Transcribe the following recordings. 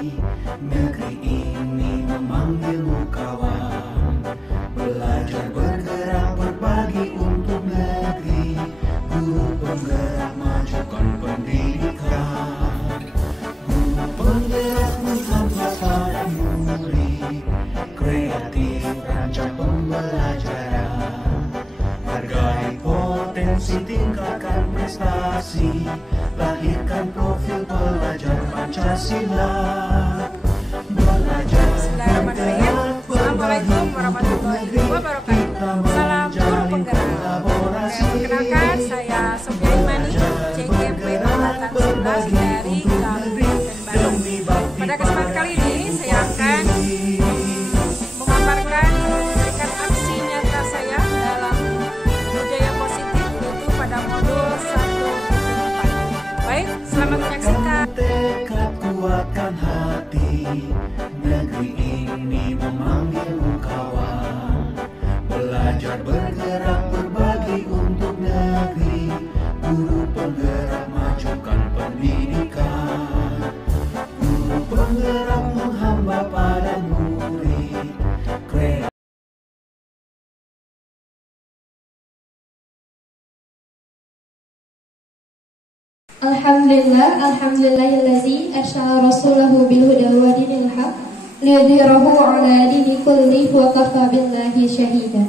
Negeri ini memanggilmu kawan. Belajar bergerak berbagi untuk negeri. Guru penggerak majukan pendidikan. Guru penggerak menghambat para murid. Kreatif rancang pembelajaran. Hargai potensi, tingkatkan prestasi. Lahirkan profil pelajar Pancasila. Belajar Bismillahirrahmanirrahim. Assalamualaikum warahmatullahi wabarakatuh. Salam guru penggerak. Perkenalkan, saya Sofia Imani, CGP Angkatan 11 dari Kabupaten Bandung. Pada kesempatan kali ini saya akan memaparkan tingkat aksi nyata saya dalam budaya positif, yaitu pada modul 1.4. Baik, selamat menyaksikan. Tekad kuatkan hati, negeri ini memanggilmu kawan. Belajar bergerak berbagi untuk negeri. Guru penggerak majukan pendidikan. Guru penggerak menghamba pada murid. Alhamdulillahillazi arsala rasulahu bil huda wa dinil haq liyudhhirahu ala dini kulli wa kafa billahi syahida.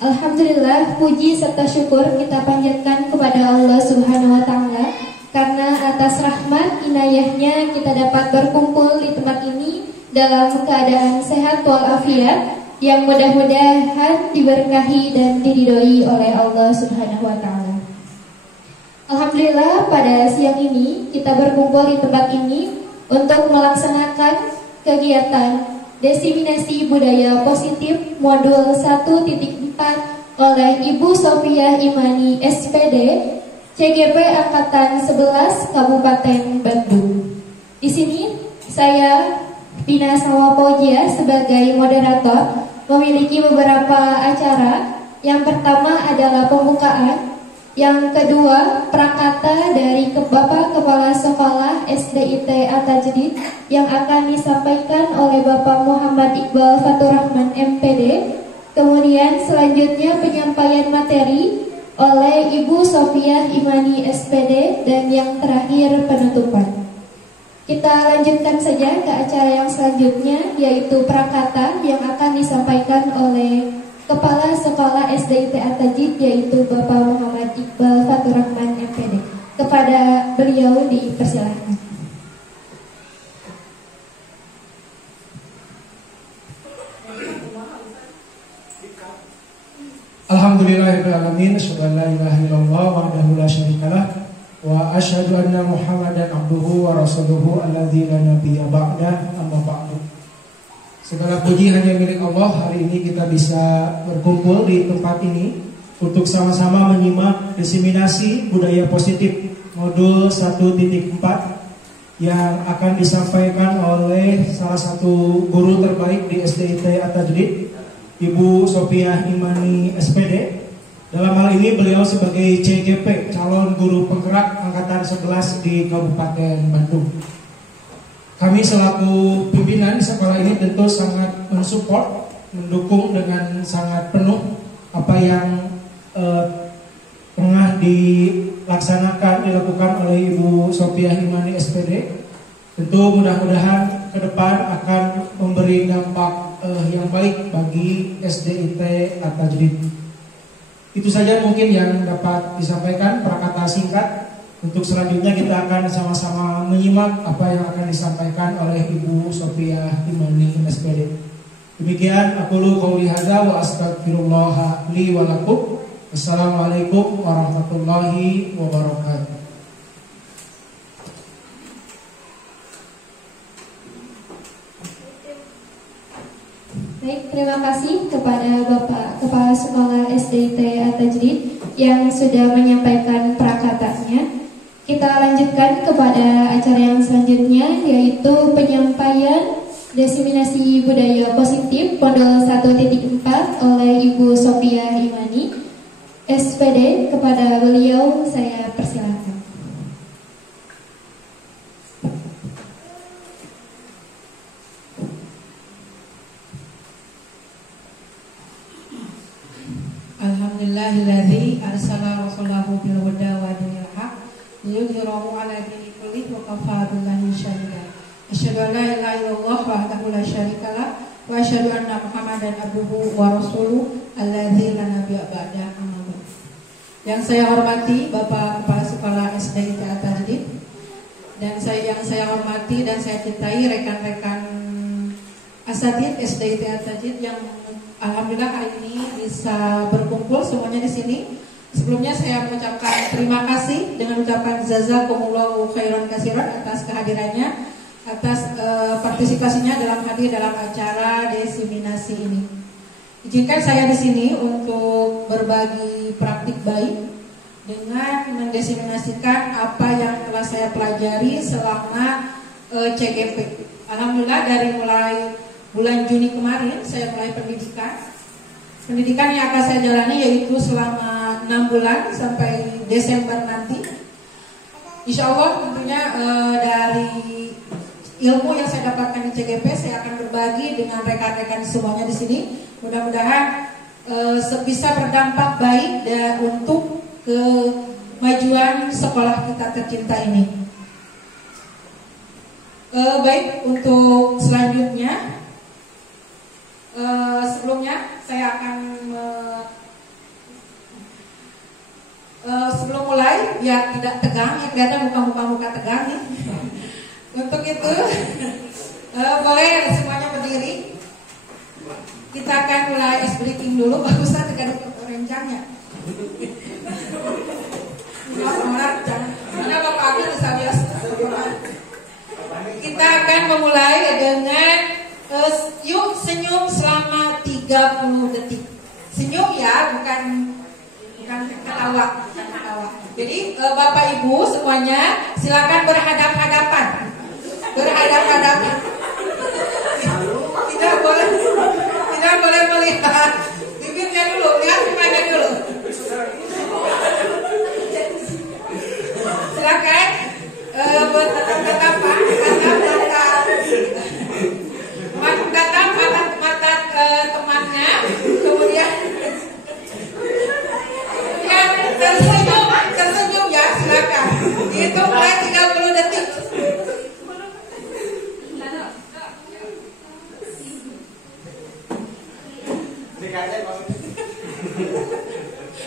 Alhamdulillah, puji serta syukur kita panjatkan kepada Allah Subhanahu wa taala karena atas rahmat inayahnya kita dapat berkumpul di tempat ini dalam keadaan sehat walafiat yang mudah-mudahan diberkahi dan diridhoi oleh Allah Subhanahu wa taala. Alhamdulillah, pada siang ini kita berkumpul di tempat ini untuk melaksanakan kegiatan diseminasi budaya positif modul 1.4 oleh Ibu Sofia Imani SPD, CGP Angkatan 11 Kabupaten Bandung. Di sini saya Pina Sawapojia sebagai moderator memiliki beberapa acara. Yang pertama adalah pembukaan. Yang kedua, prakata dari Bapak Kepala Sekolah SDIT At-Tajdid yang akan disampaikan oleh Bapak Muhammad Iqbal Fatur Rahman MPD. Kemudian selanjutnya penyampaian materi oleh Ibu Sofia Imani SPD, dan yang terakhir penutupan. Kita lanjutkan saja ke acara yang selanjutnya, yaitu prakata yang akan disampaikan oleh Kepala Sekolah SDIT At-Tajdid, yaitu Bapak Muhammad Iqbal Fatur Rahman MPD. Kepada beliau dipersilahkan. Alhamdulillahirrahmanirrahim. Asyhadu an la ilaha illallah wahdahu la syarikalah wa asyhadu anna Muhammadan abduhu wa rasuluhu alladzi la nabiyya ba'dah, amma ba'du. Segala puji hanya milik Allah. Hari ini kita bisa berkumpul di tempat ini untuk sama-sama menyimak diseminasi budaya positif modul 1.4 yang akan disampaikan oleh salah satu guru terbaik di SDIT At-Tajdid, Ibu Sofia Imani SPD. Dalam hal ini beliau sebagai CGP, calon guru penggerak Angkatan 11 di Kabupaten Bandung. Kami selaku pimpinan sekolah ini tentu sangat mensupport, mendukung dengan sangat penuh apa yang tengah dilakukan oleh Ibu Sofia Imani SPD. Tentu mudah-mudahan ke depan akan memberi dampak yang baik bagi SDIT At-Tajdid. Itu saja mungkin yang dapat disampaikan prakata singkat. Untuk selanjutnya kita akan sama-sama menyimak apa yang akan disampaikan oleh Ibu Sofia Imani SPD. Demikian aqulu qouli hadza wa astaghfirullah li wa lakum. Wassalamualaikum warahmatullahi wabarakatuh. Baik, terima kasih kepada Bapak Kepala Sekolah SDIT At-Tajdid yang sudah menyampaikan prakatanya. Kita lanjutkan kepada acara yang selanjutnya, yaitu penyampaian diseminasi budaya positif modul 1.4 oleh Ibu Sofia Imani SPD. Kepada beliau saya persilakan. Alhamdulillahilladzi arsala rasulahu bil huda wa dinil haq liyudhhirahu 'ala dini kullihi wa kafaa billahi shahida. Asyhadu an la ilaha illallah wahdahu la syarikalah wa asyhadu anna Muhammadan abduhu wa rasuluh alladzi la nabiyya ba'da. Yang saya hormati Bapak Kepala Sekolah SD At-Tajdid dan yang saya hormati dan saya cintai rekan-rekan asatidz SD At-Tajdid yang alhamdulillah hari ini bisa berkumpul semuanya di sini. Sebelumnya saya mengucapkan terima kasih dengan ucapan jazakumullahu khairan katsiran atas kehadirannya, atas partisipasinya dalam hadir dalam acara desiminasi ini. Izinkan saya di sini untuk berbagi praktik baik dengan mendesiminasikan apa yang telah saya pelajari selama CGP. Alhamdulillah dari mulai bulan Juni kemarin saya mulai pendidikan. Pendidikan yang akan saya jalani yaitu selama 6 bulan sampai Desember nanti. Insya Allah tentunya dari ilmu yang saya dapatkan di CGP saya akan berbagi dengan rekan-rekan semuanya di sini. Mudah-mudahan bisa berdampak baik dan untuk kemajuan sekolah kita tercinta ini. Baik, untuk selanjutnya sebelumnya saya akan sebelum mulai biar tidak tegang ya, kelihatan muka tegang nih. Untuk itu boleh semuanya berdiri. Kita akan mulai ice breaking dulu. Bagus lah tegak rencangnya. Mana Bapak Amir bisa biasa. Kita akan memulai dengan yuk senyum selama 30 detik. Senyum ya, bukan ketawa. Jadi Bapak Ibu semuanya silakan berhadap-hadapan. Tidak boleh melihat bibirnya dulu, lihat mukanya dulu. Silakan bertatap mata temannya, kemudian tersenyum ya, silakan. Itu mulai 30 detik.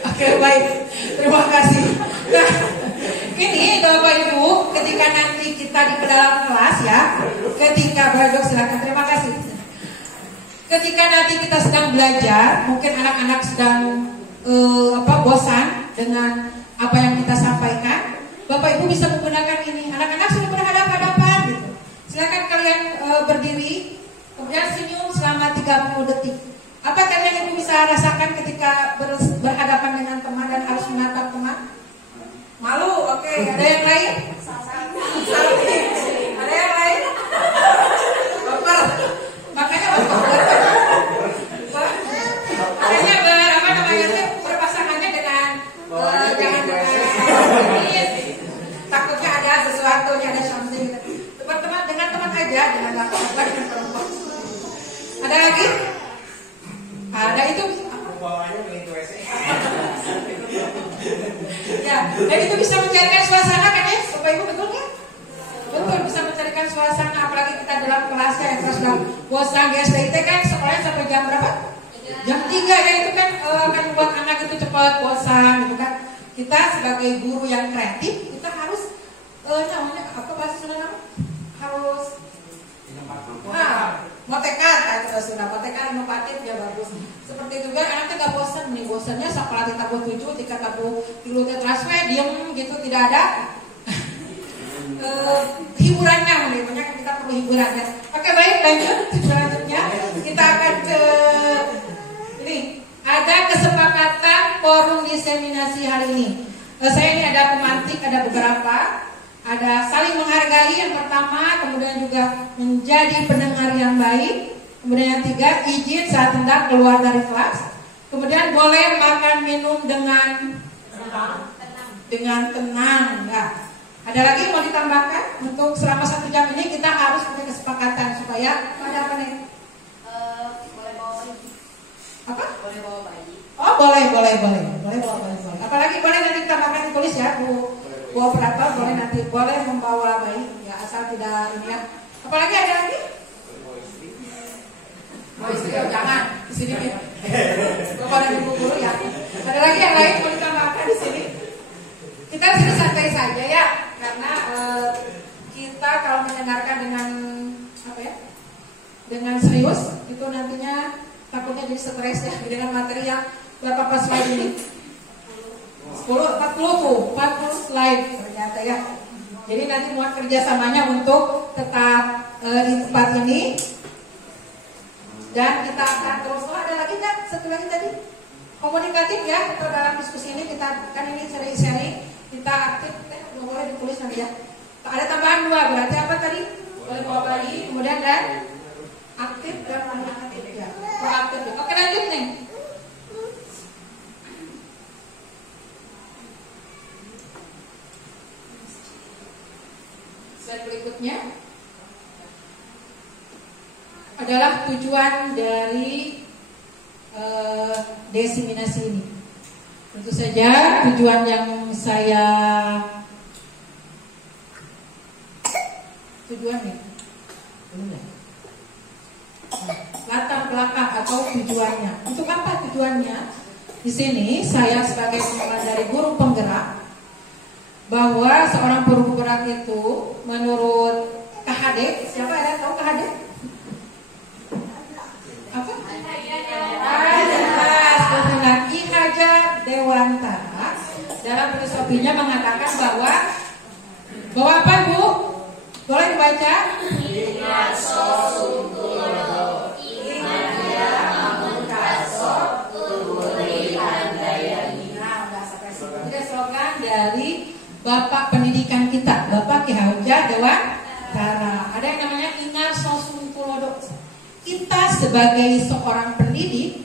Oke, baik, terima kasih. Nah, ini Bapak Ibu, ketika nanti kita di dalam kelas ya, ketika belajar silakan, terima kasih. Ketika nanti kita sedang belajar, mungkin anak-anak sedang bosan dengan apa yang kita sampaikan, Bapak Ibu bisa menggunakan ini. Anak-anak sudah berhadapan-hadapan, gitu. Silakan kalian berdiri, kemudian senyum selama 30 detik. Apa kalian Ibu bisa rasakan ketika berhadapan dengan teman dan harus menatap teman? Malu, oke. Ada yang lain? Ada yang lain? Baper. Makanya makanya berpasangannya dengan jangan takutnya ada sesuatu, ada something. Teman-teman dengan teman aja, dengan laki-laki dengan perempuan. Ada lagi? Ada itu. Ya, dan itu bisa mencarikan suasana kan ya, Bapak Ibu, betul kan? Betul, bisa mencarikan suasana, apalagi kita dalam kelasnya yang terus dalam bosan di SDIT kan sekolahnya sampai jam berapa? Jam 3 ya, itu kan akan membuat anak itu cepat bosan gitu kan. Kita sebagai guru yang kreatif, kita harus namanya apa bahasa Sunda? Harus motekan, kita sudah motekan inovatif ya, bagus. Seperti juga anaknya gak bosan, nih bosannya sekolah di tabu 7, tika tabu tilu tetraswe, diem gitu, tidak ada hiburannya, banyak kita perlu hiburannya. Oke, baik, lanjut. Selanjutnya kita akan ke ini, ada kesepakatan forum diseminasi hari ini. Saya ini ada pemantik, ada beberapa. Ada saling menghargai yang pertama, kemudian juga menjadi pendengar yang baik, kemudian yang 3, izin saat hendak keluar dari kelas, kemudian boleh makan minum dengan tenang. Ya. Ada lagi mau ditambahkan? Untuk selama 1 jam ini kita harus punya kesepakatan supaya ada apa nih? Boleh bawa bayi. Apa? Boleh bawa bayi. Oh, boleh. boleh bawa bayi boleh. Apalagi boleh nanti tambahkan ditulis ya, Bu operator boleh nanti boleh membawa bayi ya asal tidak ini ya. Apalagi ada lagi? Oh istri, oh, jangan di sini ya. Kepada ibu guru ya. Ada lagi yang lain boleh tambahkan di sini. Kita sini santai saja ya, karena kita kalau mendengarkan dengan apa ya, dengan serius itu nantinya takutnya jadi stres ya dengan materi yang berapa slide ini. 40 slide ternyata ya. Jadi nanti muat kerjasamanya untuk tetap di tempat ini. Dan kita akan terus, ada lagi nggak? Satu lagi tadi komunikatif ya, atau dalam diskusi ini kita kan ini seri-seri kita aktif, nggak boleh ditulis nanti ya. Ada tambahan 2, berarti apa tadi? Boleh bawa bayi, kemudian dan aktif dan aktif ya. Proaktif. Oke lanjut nih. Slide berikutnya adalah tujuan dari desiminasi ini. Tentu saja tujuan yang saya latar belakang atau tujuannya. Untuk apa tujuannya? Di sini saya sebagai dari guru penggerak bahwa seorang guru penggerak itu menurut KHD, siapa ada tahu KHD? Apa? Ki Hajar Dewantara dalam filosofinya mengatakan bahwa apa Bu? Boleh dibaca? Ingat sosungkulo, ingat dia amunkaso, kuburikan dayani. Nah, bahasa presiden. Itu slogan dari Bapak pendidikan kita, Bapak Ki Hajar Dewantara. Ada yang namanya ingat sosungkulo. Kita sebagai seorang pendidik,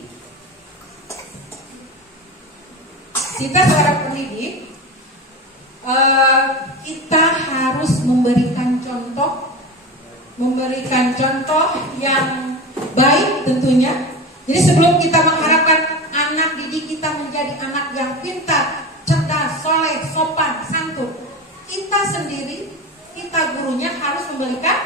kita harus memberikan contoh yang baik tentunya. Jadi sebelum kita mengharapkan anak didik kita menjadi anak yang pintar, cerdas, soleh, sopan, santun, kita sendiri, kita gurunya harus memberikan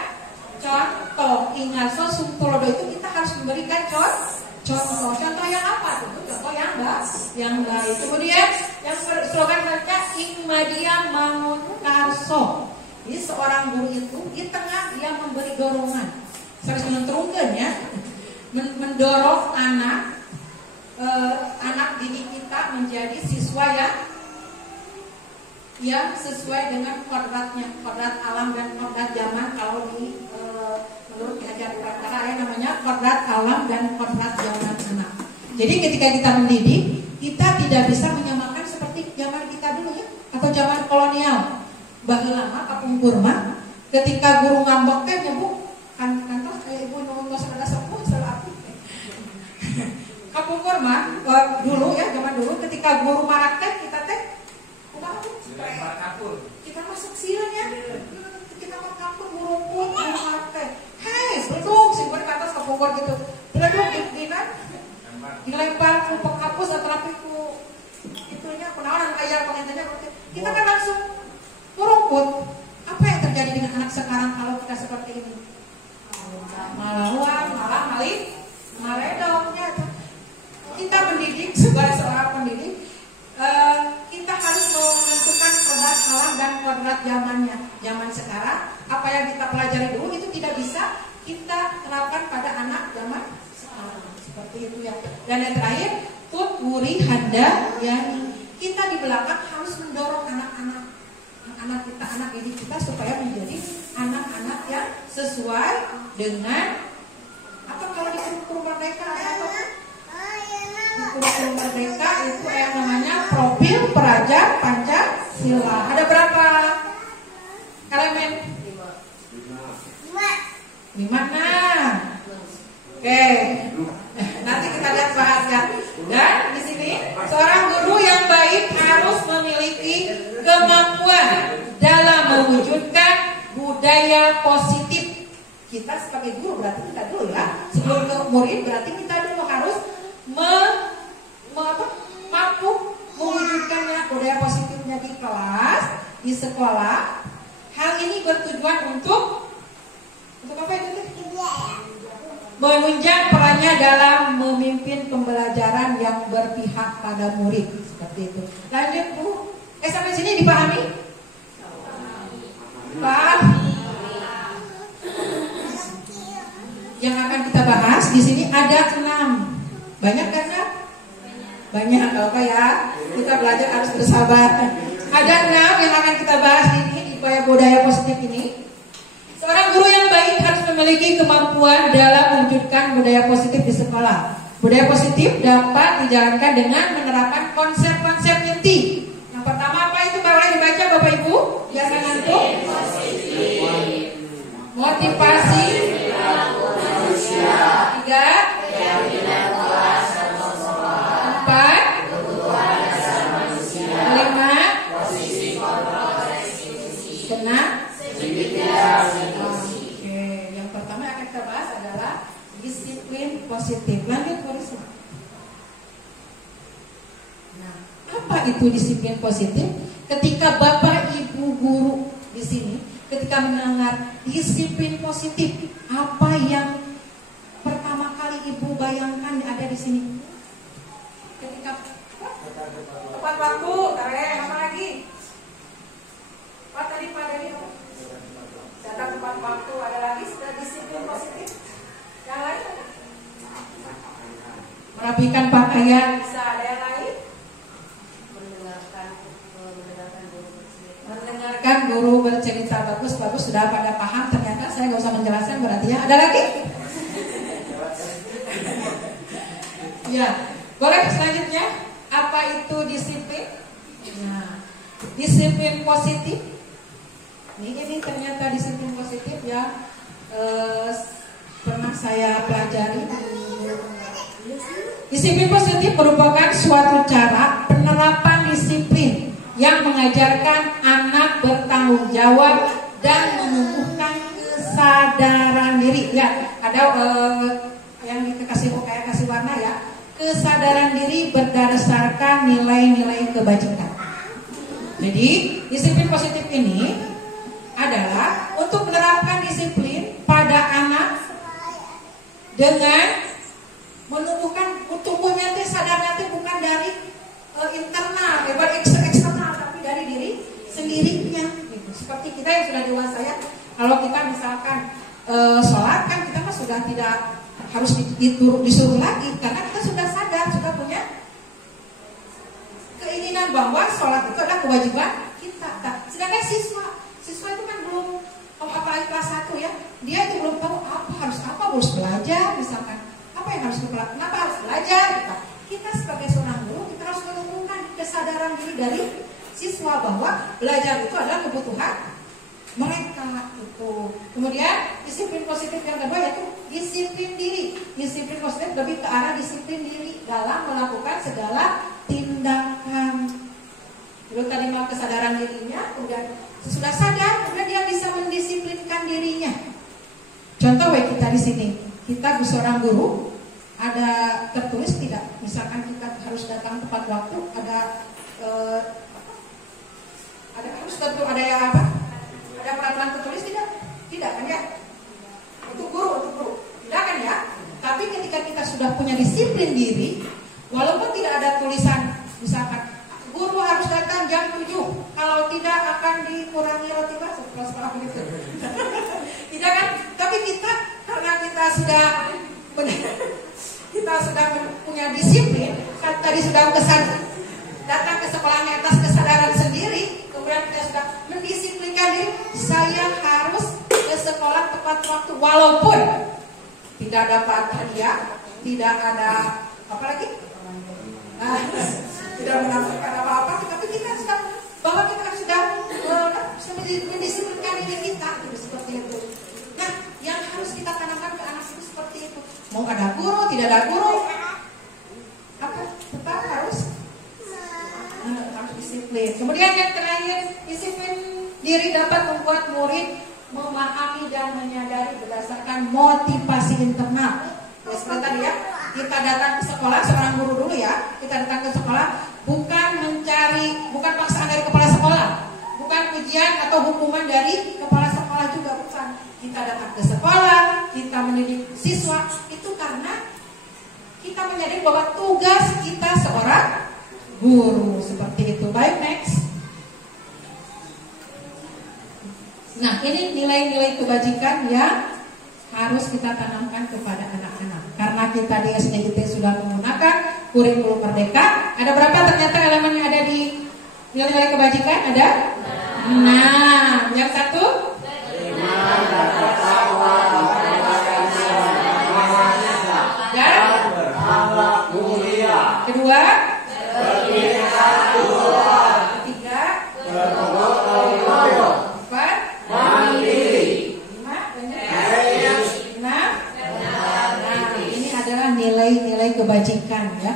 contoh. Ingat sosungkulodo itu kita harus memberikan contoh yang apa? Tentu contoh yang baik. Kemudian yang slogan mereka Ingmadia Mangun Karso. Jadi seorang guru itu di tengah dia memberi dorongan, harus menentukan ya, mendorong anak didik kita menjadi siswa yang sesuai dengan kodratnya, kodrat alam dan kodrat zaman. Kalau di menurut Ki Hajar Dewantara ya namanya kodrat alam dan kodrat zaman anak. Jadi ketika kita mendidik, kita tidak bisa menyamakan seperti zaman kita dulu ya, atau zaman kolonial. Baheula kapung kurma, ketika guru ngambek teh nyebu kantos ibu nu ada sepuh salah aku. Kapung kurma dulu ya, zaman dulu ketika guru marak teh kita teh kumaha Bu? Kita masuk silan ya. Kita mah kapur ngurumput marak teh. Hei, beledug sing ke atas kapungkur gitu. Beledug dina dilempar ku penghapus atau rapi ku itunya kunaon aya pengentennya. Kita kan langsung ngurumput. Apa yang terjadi dengan anak sekarang kalau kita seperti ini? Malawan, malah maledongnya. Kita mendidik sebagai seorang pendidik, kita harus menentukan kodrat alam dan kodrat zamannya. Zaman sekarang, apa yang kita pelajari dulu itu tidak bisa kita terapkan pada anak zaman sekarang. Seperti itu ya. Dan yang terakhir, tut wuri handa yani. Kita di belakang harus mendorong anak kita, anak didik kita supaya menjadi anak-anak yang sesuai dengan apa kalau di kurikulum merdeka ada apa? Di kurikulum merdeka itu yang namanya profil pelajar Pancasila. Ada berapa elemen? 5. Nah, oke. Nanti kita lihat bahas ya. Dan di sini seorang guru yang baik harus memiliki kemampuan dalam mewujudkan budaya positif. Kita sebagai guru berarti kita dulu ya, sebelum ke murid berarti kita dulu harus mampu mewujudkannya budaya positifnya di kelas, di sekolah. Hal ini bertujuan untuk apa itu? Menunjang perannya dalam memimpin pembelajaran yang berpihak pada murid, seperti itu. Lanjut Bu, sampai sini dipahami? Paham? Yang akan kita bahas di sini ada 6. Banyak kan? Banyak, apa ya? Kita belajar harus bersabar. Ada 6 yang akan kita bahas ini di budaya positif ini. Seorang guru yang baik harus memiliki kemampuan dalam mewujudkan budaya positif di sekolah. Budaya positif dapat dijalankan dengan menerapkan konsep-konsep inti. Yang pertama apa itu? Boleh dibaca Bapak Ibu? Jangan ngantuk. Motivasi. 3. 4. Oke, yang pertama yang akan kita bahas adalah disiplin positif. Lanjut Horizon. Nah, apa itu disiplin positif? Ketika Bapak Ibu guru di sini, ketika mendengar disiplin positif, apa yang pertama kali Ibu bayangkan ada di sini? Ketika tepat waktu, apa lagi? Apa tadi Pak Dedi? Datang tepat waktu, ada lagi sudah disiplin positif. Yang lain? Merapikan pakaian, bisa ada yang lain? Mendengarkan guru bercerita. Bagus, sudah pada paham. Ternyata saya nggak usah menjelaskan berarti ya. Ada lagi? Ya, boleh selanjutnya. Apa itu disiplin? Nah, disiplin positif. Ini ternyata disiplin positif ya, pernah saya pelajari. Disiplin positif merupakan suatu cara penerapan disiplin yang mengajarkan anak bertanggung jawab dan menumbuhkan kesadaran diri. Ya, ada yang dikasih warna ya. Kesadaran diri berdasarkan nilai-nilai kebajikan. Jadi disiplin positif ini adalah untuk menerapkan disiplin pada anak dengan menumbuhkan tumbuhnya sadarnya bukan dari internal, eksternal, tapi dari diri sendirinya. Gitu. Seperti kita yang sudah dewasa ya, kalau kita misalkan sholat kan kita mah sudah tidak harus disuruh lagi, karena kita sudah sadar, sudah punya keinginan bahwa sholat itu adalah kewajiban kita. Sedangkan siswa itu kan belum, apalagi kelas 1 ya, dia itu belum tahu harus belajar misalkan, apa yang harus belajar, kenapa harus belajar kita sebagai seorang guru, kita harus menumbuhkan kesadaran diri dari siswa bahwa belajar itu adalah kebutuhan mereka itu. Kemudian disiplin positif yang kedua yaitu disiplin diri. Disiplin positif lebih ke arah disiplin diri dalam melakukan segala tindakan. Dulu tadi mau kesadaran dirinya, kemudian sudah sadar, kemudian dia bisa mendisiplinkan dirinya. Contoh kita di sini, kita seorang guru, ada tertulis tidak? Misalkan kita harus datang tepat waktu, ada harus tentu ada yang apa? Ada peraturan tertulis tidak? Tidak kan ya? Untuk guru, tidak kan ya? Tapi ketika kita sudah punya disiplin diri, walaupun tidak ada tulisan, misalkan guru harus datang jam 7, kalau tidak akan dikurangi roti bakso, sekolah begitu. Tidak kan? Tapi kita karena kita sudah punya disiplin, kan tadi sudah datang ke sekolahnya atas kesadaran sendiri, kemudian kita sudah mendisiplinkan diri, saya harus ke sekolah tepat waktu, walaupun tidak dapat hadiah, tidak ada apa lagi? Tidak menampilkan apa-apa, tapi kita sudah bahwa kita sudah mendisiplinkan diri kita, seperti itu. Nah, yang harus kita tanamkan ke anak itu seperti itu. Mau ada guru, tidak ada guru, tetap harus disiplin. Kemudian yang terakhir, disiplin diri dapat membuat murid memahami dan menyadari berdasarkan motivasi internal. Ya, seperti tadi ya, kita datang ke sekolah, seorang guru dulu ya, kita datang ke sekolah bukan bukan paksaan dari kepala sekolah, bukan ujian atau hukuman dari kepala sekolah juga, bukan. Kita datang ke sekolah, kita mendidik siswa itu karena kita menyadari bahwa tugas kita seorang guru, seperti itu. Baik, next. Nah, ini nilai-nilai kebajikan yang harus kita tanamkan kepada anak-anak. Karena kita di SDIT sudah menggunakan kurikulum Merdeka. Ada berapa ternyata elemen yang ada di nilai-nilai kebajikan? Ada? Nah, yang satu? Kedua, ketiga, empat, mandiri, lima, enam. Nah, ini adalah nilai-nilai kebajikan ya.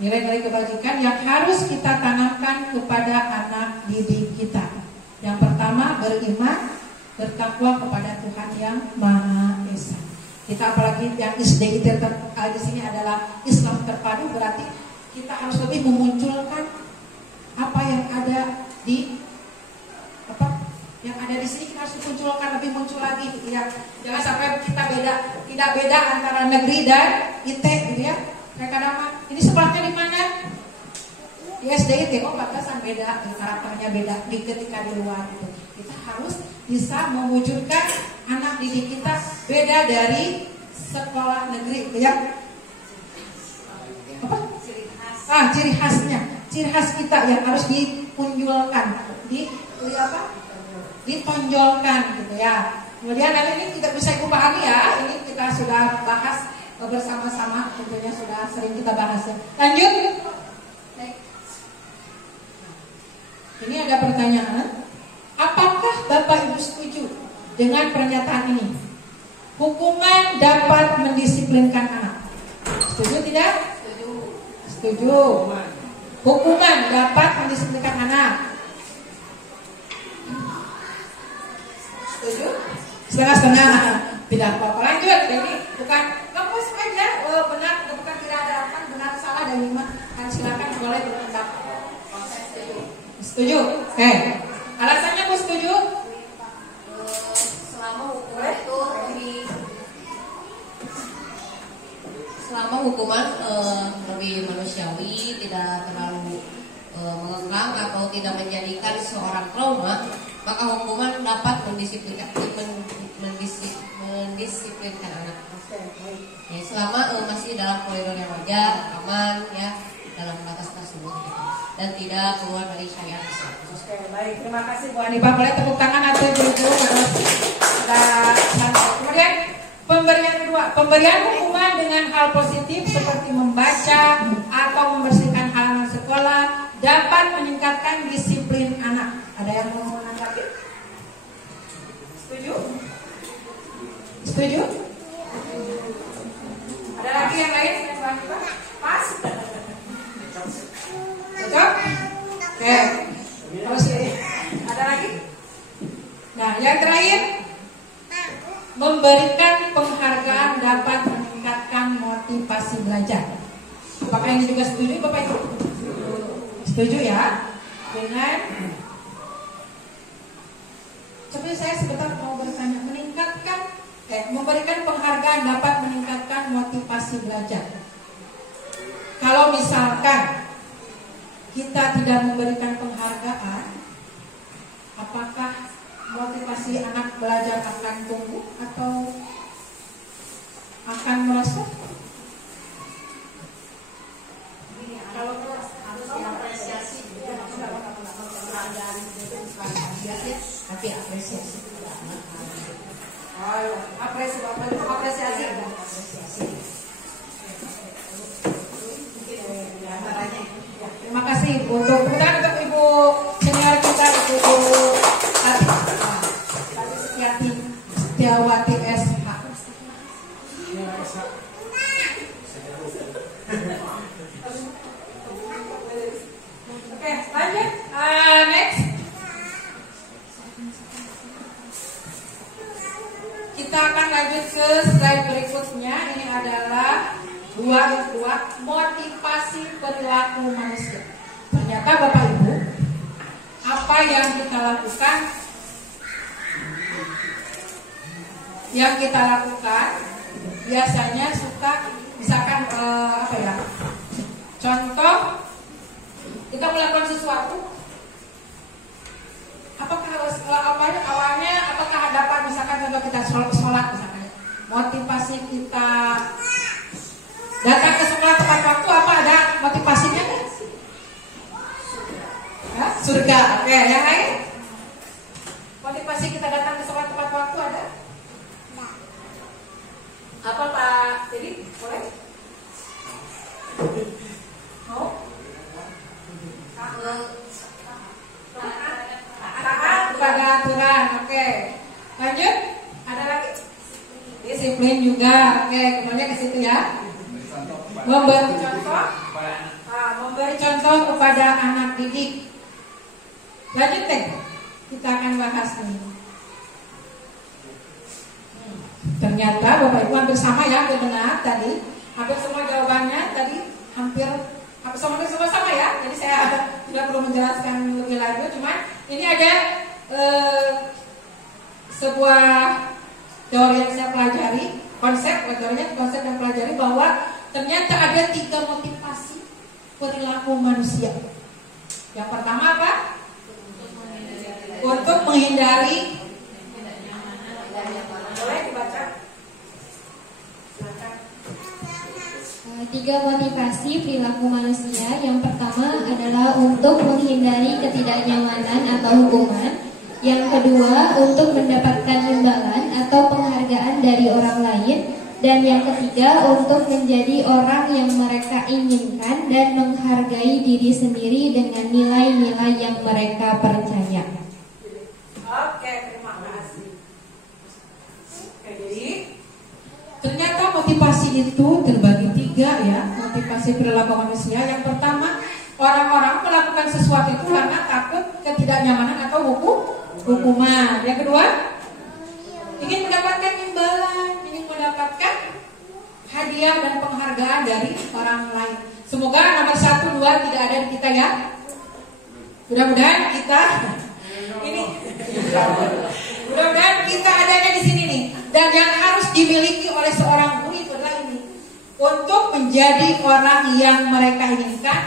Nilai-nilai kebajikan yang harus kita tanamkan kepada anak didik kita. Yang pertama, beriman, bertakwa kepada Tuhan yang Maha Esa. Kita apalagi yang SDIT di sini adalah Islam terpadu, berarti kita harus lebih memunculkan apa yang ada di sini, kita harus munculkan, lebih muncul lagi gitu ya. Jangan sampai kita tidak beda antara negeri dan IT gitu ya. Kadang-kadang ini sekolahnya di mana? Di SDIT kok batasan beda, karakternya beda ketika di luar gitu. Kita harus bisa mewujudkan anak didik kita beda dari sekolah negeri ya. Apa? Ciri khasnya, ciri khas kita yang harus dipunjulkan, ditonjolkan gitu ya. Kemudian nanti ini tidak bisa Ibu pahami ya. Ini kita sudah bahas bersama-sama, tentunya sudah sering kita bahas ya. Lanjut. Ini ada pertanyaan. Apakah Bapak Ibu setuju dengan pernyataan ini? Hukuman dapat mendisiplinkan anak. Setuju tidak? Setuju. Hukuman dapat mendisiplinkan anak. Setuju? Setengah-setengah. Tidak apa-apa. Lanjut. Ini bukan kampus aja. Benar, bukan tidak ada apa, benar salah dan lima. Silakan boleh berpendapat. Setuju? Oke. Alasannya aku setuju. Selama hukuman lebih manusiawi, tidak terlalu mengekang atau tidak menjadikan seorang trauma, maka hukuman dapat mendisiplinkan anak. Ya, selama masih dalam koridor yang wajar, aman ya, dalam batas tersebut dan tidak keluar dari syariat Islam. Oke, baik, terima kasih Bu Hanifah. Boleh tepuk tangan atau jujur. Kemudian pemberian kedua, pemberian hukuman dengan hal positif seperti membaca atau membersihkan halaman sekolah dapat meningkatkan disiplin anak. Ada yang mau menanggapi? Setuju? Setuju? Ada lagi yang lain? Pas? Cocok? Oke. Terus ada lagi? Nah, yang terakhir, memberikan penghargaan dapat meningkatkan motivasi belajar. Apakah ini juga setuju Bapak Ibu? Setuju ya? Dengan coba saya sebentar mau bertanya, memberikan penghargaan dapat meningkatkan motivasi belajar. Kalau misalkan kita tidak memberikan penghargaan, apakah motivasi anak belajar akan tumbuh atau akan merosot? Kalau harus apresiasi, tapi apresiasi. Apresiasi. Terima kasih untuk Ibu senior kita, Ibu Setiawati SH. Oke, lanjut. Next. Kita akan lanjut ke slide berikutnya. Ini adalah dua motivasi perilaku manusia. ternyata Bapak Ibu, apa yang kita lakukan, biasanya suka misalkan contoh kita melakukan sesuatu, apakah awalnya apakah dapat misalkan contoh kita sholat misalkan, motivasi kita datang ke sekolah tepat waktu, apa ada motivasinya kan? Ya, surga. Oke, yang lain? Motivasi kita datang ke sekolah tepat waktu ada? Apa Pak? Jadi boleh? Mau? Taat kepada aturan. Oke. Lanjut? Ada lagi? Disiplin juga. Oke, kemudian ke situ ya. Memberi contoh. Memberi contoh kepada anak didik. Lanjut deh, kita akan bahas nih. Ternyata Bapak Ibu hampir sama ya, hampir benar tadi. Hampir semua jawabannya tadi hampir semua sama ya. Jadi saya tidak perlu menjelaskan lebih lanjut. Cuma ini ada sebuah teori yang saya pelajari, konsep yang pelajari bahwa ternyata ada 3 motivasi perilaku manusia. Yang pertama apa? Untuk menghindari. Boleh dibaca? 3 motivasi perilaku manusia. Yang pertama adalah untuk menghindari ketidaknyamanan atau hukuman. Yang kedua, untuk mendapatkan imbalan atau penghargaan dari orang lain. Dan yang ketiga, untuk menjadi orang yang mereka inginkan dan menghargai diri sendiri dengan nilai-nilai yang mereka percaya. Oke, terima kasih. Oke, jadi ternyata motivasi itu terbagi 3 ya, motivasi perilaku manusia. Yang pertama, orang-orang melakukan sesuatu itu karena takut ketidaknyamanan atau hukuman. Yang kedua, ingin mendapatkan imbalan, ingin mendapatkan hadiah dan penghargaan dari orang lain. Semoga nomor 1, 2 tidak ada di kita ya. Mudah-mudahan kita mudah-mudahan kita adanya di sini nih. Dan yang harus dimiliki oleh seorang guru itu adalah ini, untuk menjadi orang yang mereka inginkan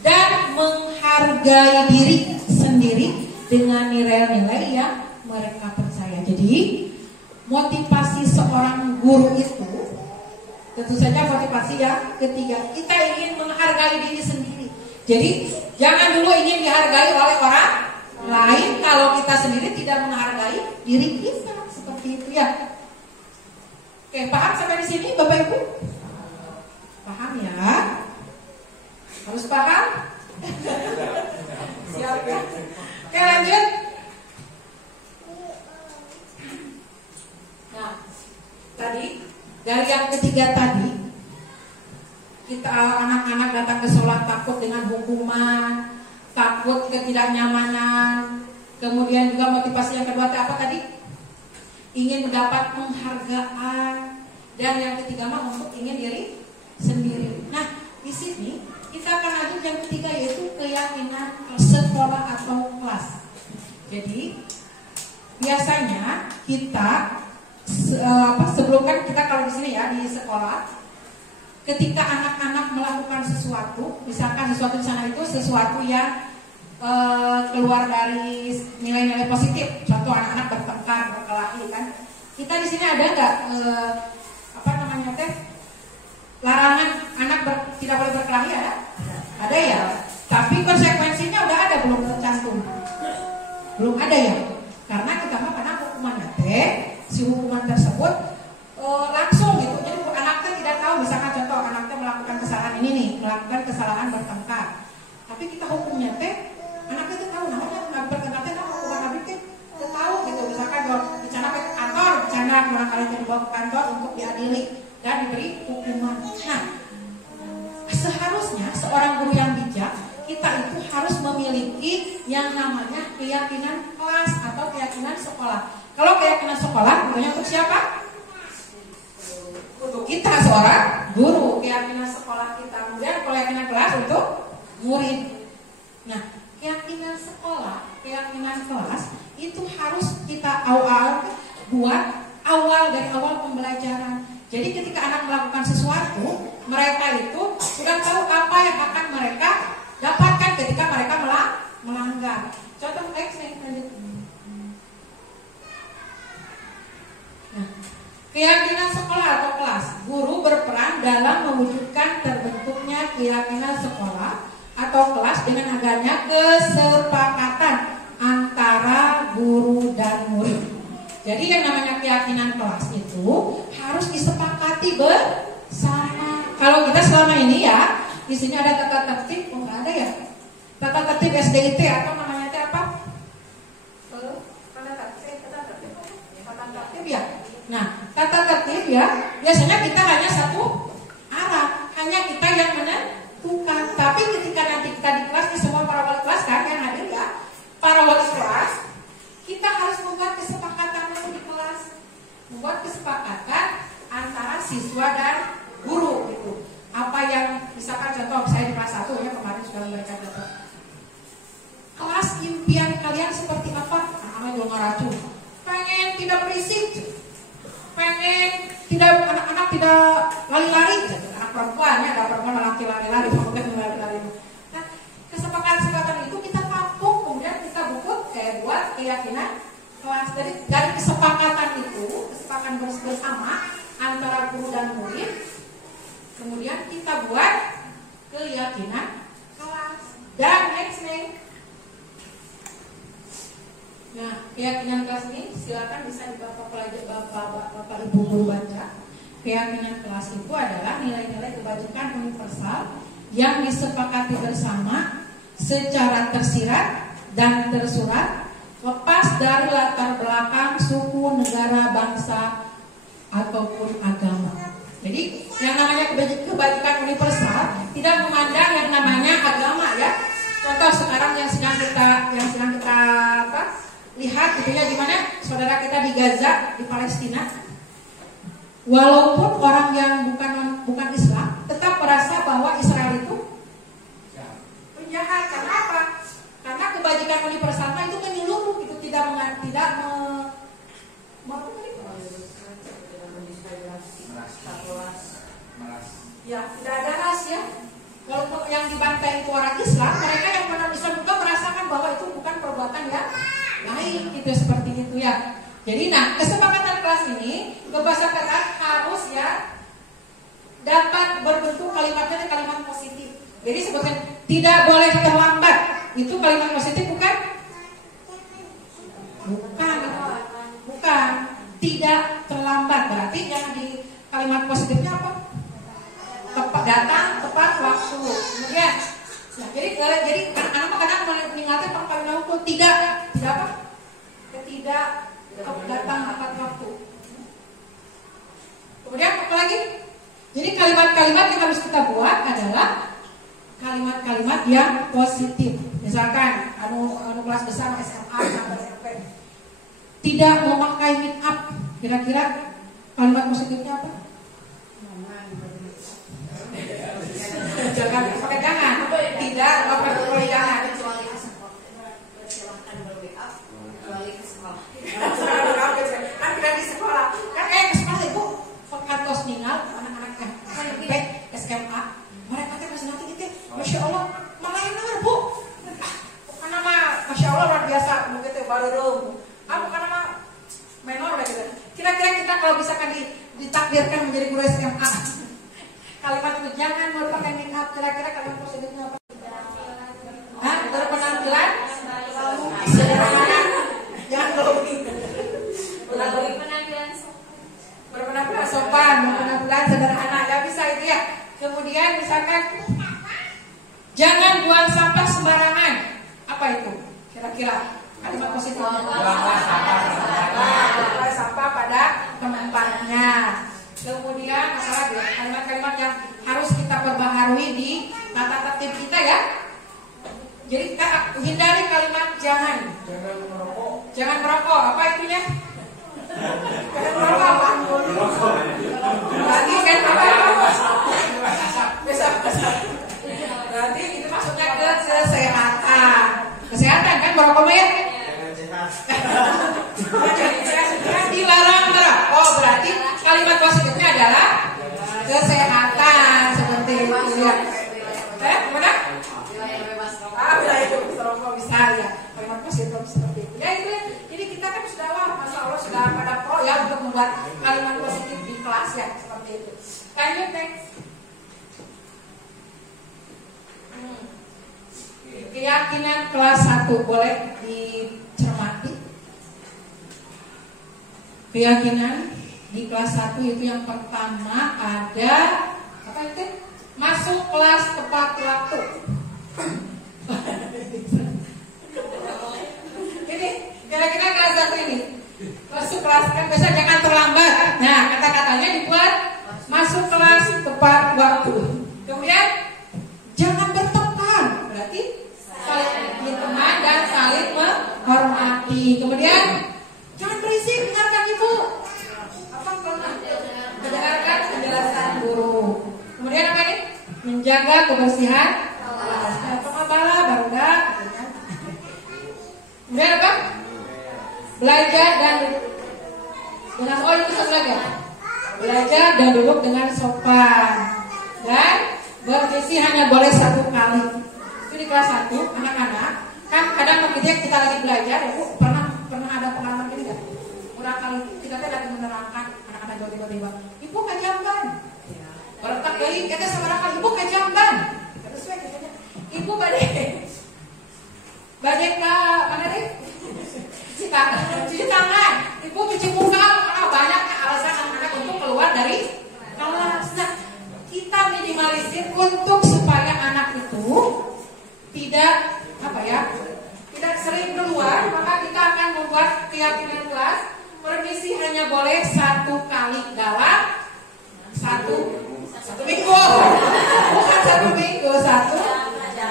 dan menghargai diri sendiri dengan nilai-nilai yang mereka percaya. Jadi motivasi seorang guru itu tentu saja motivasi yang ketiga, kita ingin menghargai diri sendiri. Jadi jangan dulu ingin dihargai oleh orang lain kalau kita sendiri tidak menghargai diri kita, seperti itu ya. Oke, paham sampai di sini Bapak Ibu? Paham ya? Harus paham? Siap ya? Oke, lanjut. Nah, tadi dari yang ketiga tadi, kita anak-anak datang ke sholat takut dengan hukuman, takut ketidaknyamanan. Kemudian juga motivasi yang kedua apa tadi? Ingin mendapat penghargaan. Dan yang ketiga mah untuk ingin diri sendiri. Nah, di sini kita akan lanjut yang ketiga, yaitu keyakinan sekolah atau kelas. Jadi biasanya kita sebelum kan kita kalau di sini ya di sekolah, ketika anak-anak melakukan sesuatu, misalkan sesuatu di sana itu sesuatu yang keluar dari nilai-nilai positif, contoh anak-anak bertengkar, berkelahi kan, kita di sini ada nggak larangan anak tidak boleh berkelahi ada? Ada ya. Tapi konsekuensinya udah ada belum tercantum? Belum ada ya. Karena kita mah karena hukumannya si hukuman tersebut langsung gitu. Jadi anaknya tidak tahu, misalkan contoh anaknya melakukan kesalahan ini nih, melakukan kesalahan bertengkar. Tapi kita hukumnya anaknya itu tahu namanya bertengkar hukuman nabi tahu gitu. Misalkan bicara ke kantor, bicara barangkali dibawa ke kantor untuk diadili dan diberi hukuman. Nah, seharusnya seorang guru yang bijak, kita itu harus memiliki yang namanya keyakinan kelas atau keyakinan sekolah. Kalau keyakinan sekolah, gurunya untuk siapa? Untuk kita seorang guru, keyakinan sekolah kita. Kemudian keyakinan kelas untuk murid. buat dari awal pembelajaran. Jadi ketika anak melakukan sesuatu, mereka itu sudah tahu apa yang akan mereka dapatkan ketika mereka melanggar. Contoh next nih, lanjut. Nah, keyakinan sekolah atau kelas. Guru berperan dalam mewujudkan terbentuknya keyakinan sekolah atau kelas dengan adanya kesepakatan antara guru dan murid. Jadi yang namanya keyakinan kelas itu harus disepakati bersama. Kalau kita selama ini ya, di sini ada tata tertib, nggak ada ya? Tata tertib SDIT atau namanya itu apa? Tata tertib ya. Nah, tata tertib ya, biasanya kita hanya satu arah, hanya kita yang menentukan. Tapi ketika nanti kita di kelas, di semua para wali kelas kan yang hadir ya, para wali kelas, kita harus membuat kesepakatan di kelas, membuat kesepakatan antara siswa dan guru gitu. Apa yang misalkan contoh saya di kelas 1 ya kemarin sudah memberikan contoh. Kelas impian kalian seperti apa? Anak-anak juga racun. Pengen tidak berisik, pengen tidak anak-anak tidak lari-lari, anak perempuan ya, ada perempuan laki lari-lari, bukan lari-lari. Nah, kesepakatan itu kita tampung, kemudian kita buat keyakinan kelas. Dari kesepakatan itu, kesepakatan bersama antara guru dan murid, kemudian kita buat keyakinan kelas. Dan next nih. Nah, keyakinan kelas ini silakan bisa dibaca Bapak Ibu guru baca. Keyakinan kelas itu adalah nilai-nilai kebajikan universal yang disepakati bersama secara tersirat dan tersurat, lepas dari latar belakang suku, negara, bangsa ataupun agama. Jadi yang namanya kebajikan universal tidak memandang yang namanya agama ya. Contoh sekarang yang sedang kita lihat gitu ya, gimana saudara kita di Gaza, di Palestina, walaupun orang yang bukan Islam tetap merasa bahwa Israel itu penjahat. Karena apa? Karena kebajikan universal itu menyeluruh, itu tidak ada ras ya. Walaupun yang dibantai itu orang Islam, mereka yang non-Islam juga merasakan bahwa itu bukan perbuatan yang lain gitu, seperti itu ya. Jadi nah, kesepakatan kelas ini kesepakatan harus ya dapat berbentuk kalimatnya kalimat positif. Jadi sebutkan tidak boleh terlambat. Itu kalimat positif bukan? Bukan. Tidak terlambat. Berarti yang di kalimat positifnya apa? Datang tepat waktu. Kemudian nah, jadi anak-anak kadang mengingatkan perkawinan hukum tidak apa? Tidak datang tepat waktu. Kemudian apa lagi? Jadi kalimat-kalimat yang harus kita buat adalah kalimat-kalimat yang positif. Misalkan anu kelas besar SMA sampai SMP tidak memakai make up, kira-kira kalimat positifnya apa? Jangan pakai jangan, tidak pakai jangan. Silahkan ber-make up kecuali ke sekolah. Kan tidak di sekolah, kan ke sekolah ibu katos ninggal anak-anak SMP SMA, mereka teh masih nanti gitu, masya Allah malah enak bu, bukan nama masya Allah luar biasa, begitu baru dong, bukan nama menor gitu. Kira-kira kita kalau misalkan ditakdirkan menjadi guru SMA, kalimat itu jangan memakai make up, kira-kira kalimat positifnya apa? Berpenampilan sederhana, jangan glowing. Berpenampilan sopan, berpenampilan sederhana, ya bisa itu ya. Kemudian misalkan jangan buang sampah sembarangan. Apa itu? Kira-kira kalimat positifnya. Buang sampah pada tempatnya. Kemudian apalagi kalimat-kalimat yang harus kita perbaharui di tata tertib kita ya. Jadi kita hindari kalimat jangan. Jangan merokok. Apa itunya? Jangan merokok apa? Berarti kan apa? Berarti itu maksudnya kesehatan. Kesehatan kan merokok ya? keyakinan positif di kelas ya, seperti itu. Lanjut next. Keyakinan kelas 1 boleh dicermati. Keyakinan di kelas 1 itu yang pertama ada apa itu? Masuk kelas tepat waktu. Ini kira-kira kelas 1 ini masuk kelas kan biasa jangan terlambat. Nah kata-katanya dibuat masuk kelas tepat waktu. Kemudian jangan bertekan, berarti saling berteman dan saling menghormati. Kemudian jangan berisik, dengarkan ibu. Apa pernah mendengarkan penjelasan guru. Kemudian apa ini? Menjaga kebersihan kelas. Pengabala baru dah. Kemudian apa? Belajar dan dengan itu satu lagi. Belajar dan duduk dengan sopan. Dan bermisi hanya boleh 1 kali. Itu di kelas 1 anak-anak. Kan kadang begitu kita lagi belajar, ya Bu, pernah ada pengalaman gini enggak? Kurang kali kita lagi menerangkan anak-anak tiba-tiba, "Ibu kajamban." Bertak deui kita sama anak, "Ibu kajamban." Terus we katanya, "Ibu bade ka mana deh?" Cuci tangan. Ibu cuci muka. Banyak alasan anak-anak untuk keluar dari kelas. Nah, kita minimalisir untuk supaya anak itu tidak tidak sering keluar, maka kita akan membuat keyakinan kelas permisi hanya boleh 1 kali dalam satu minggu, bukan 1 minggu, 1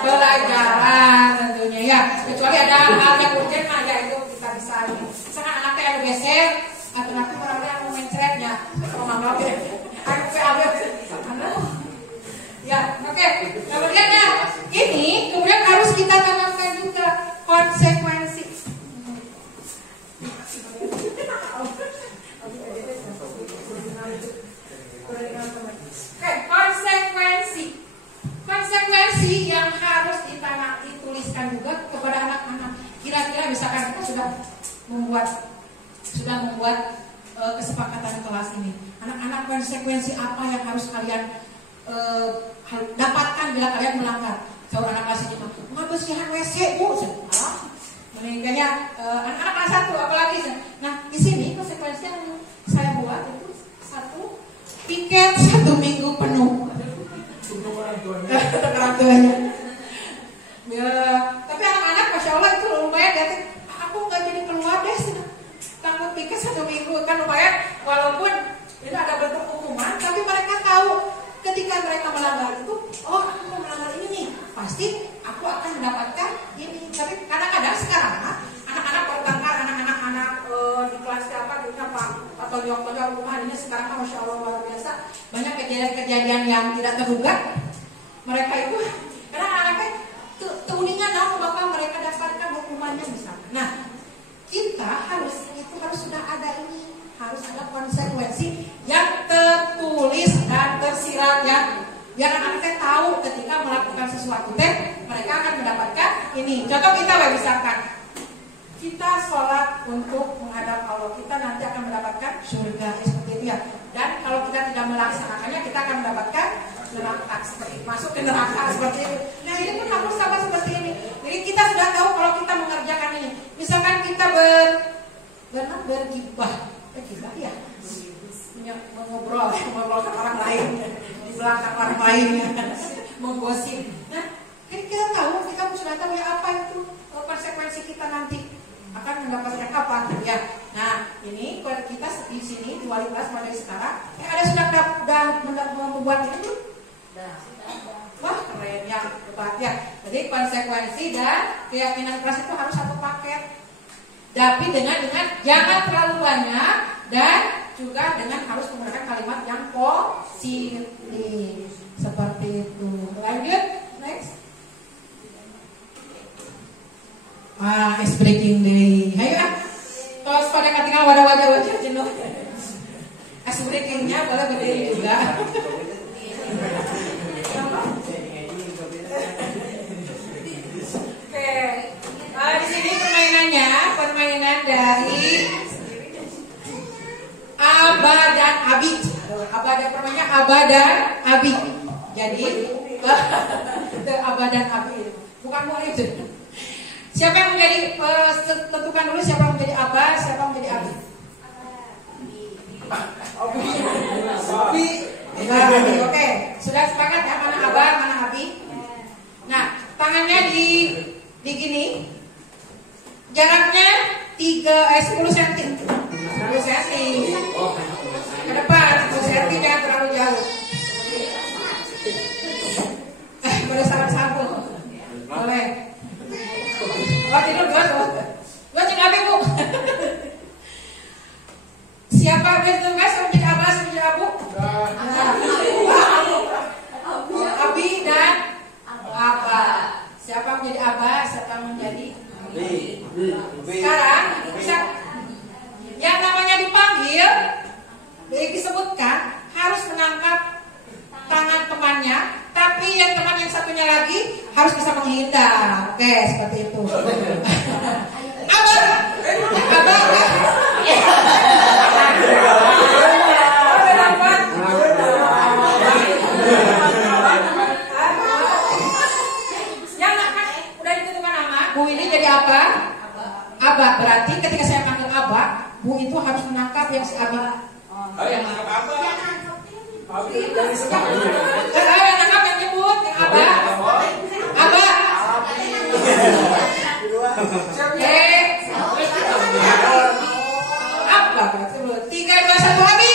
pelajaran tentunya ya, kecuali ada hal yang urgent aja itu kita bisa ini. Misalkan anaknya ada geser atau nanti orangnya mau mencretnya, mau nggak ya, ya, oke. Kemudian ya, ini kemudian harus kita tanamkan juga konsekuensi. Konsekuensi yang harus dituliskan juga kepada anak-anak. Kira-kira misalkan kita sudah membuat kesepakatan kelas ini. Anak-anak, konsekuensi apa yang harus kalian dapatkan bila kalian melanggar? Jauh anak kelas itu, ngebersihan WC Bu. Meninggalnya anak-anak kelas 1 apalagi. Nah di sini konsekuensi yang saya buat itu 1 piket 1 minggu penuh. Orang tuanya. Ya, tapi anak-anak masya Allah itu lumayan ya. Aku nggak jadi keluar deh. Takut piket 1 minggu kan lumayan. Walaupun ini ada bentuk hukuman, tapi mereka tahu ketika mereka melanggar itu, oh aku mau melanggar ini nih, pasti aku akan mendapatkan ini. Tapi kadang-kadang sekarang anak-anak bertengkar, anak-anak di kelas apa atau di rumah ini sekarang kan masya Allah luar biasa banyak kejadian-kejadian yang tidak terduga. Mereka itu karena anaknya keuningan maka mereka dapatkan hukumannya misalnya. Nah kita harus sudah ada ini, harus ada konsekuensi yang tertulis dan tersirat ya, biar anak-anak tahu ketika melakukan sesuatu mereka akan mendapatkan ini. Contoh kita misalkan kita sholat untuk menghadap Allah, kita nanti akan mendapatkan surga seperti itu ya. Dan kalau kita tidak melaksanakannya, kita akan mendapatkan neraka, seperti masuk ke neraka seperti itu. Nah ini pun harus sama seperti ini. Jadi kita sudah tahu kalau kita mengerjakan ini. Misalkan kita bergibah ya, mengobrolkan orang lain di belakang orang lain, menggosip. Nah kita tahu, kita sudah tahu ya apa itu konsekuensi kita nanti akan mendapatkan apa ya. Nah ini kita di sini di wali kelas mulai sekarang ada sudah membuat ini belum? Wah keren ya, hebat ya. Jadi konsekuensi dan keyakinan kelas itu harus satu paket. Tapi dengan jangan terlalu banyak dan juga dengan harus menggunakan kalimat yang positif seperti itu. Lanjut next. Ice breaking day. Ayo kalau pada ketinggalan pada wajah-wajah jenuh. Ice breakingnya boleh berdiri juga. Oke. Di sini permainan dari Aba dan Abi. Aba dan permainan Aba dan Abi. Jadi Aba dan Abi. Bukan murid. Siapa yang menjadi tentukan dulu siapa yang menjadi Aba, siapa yang menjadi Abi. Abi. Oke, sudah sepakat ya mana Aba, mana Abi. Nah, tangannya di gini. Jaraknya 10 cm. 10 cm. Ke depan 10 cm, jangan terlalu jauh. Boleh salam-salam. Boleh. Oh, tidur dua cek Abi, Bu. Siapa yang tugas menjadi Aba, menjadi Abu? Abi dan Aba. Siapa menjadi Aba, siapa menjadi Abi? Sekarang bisa yang namanya dipanggil, disebutkan harus menangkap tangan temannya, tapi yang teman yang satunya lagi harus bisa menghindar. Oke, seperti itu. Aba. Bu ini jadi apa? Aba. Berarti ketika saya panggil Aba, Bu itu harus menangkap yang si Abi. Yang nangkap apa? Abi dari sekarang. Yang nangkap yang nyebut yang Aba. Aba. Apa berarti? 3, 2, 1 Abi.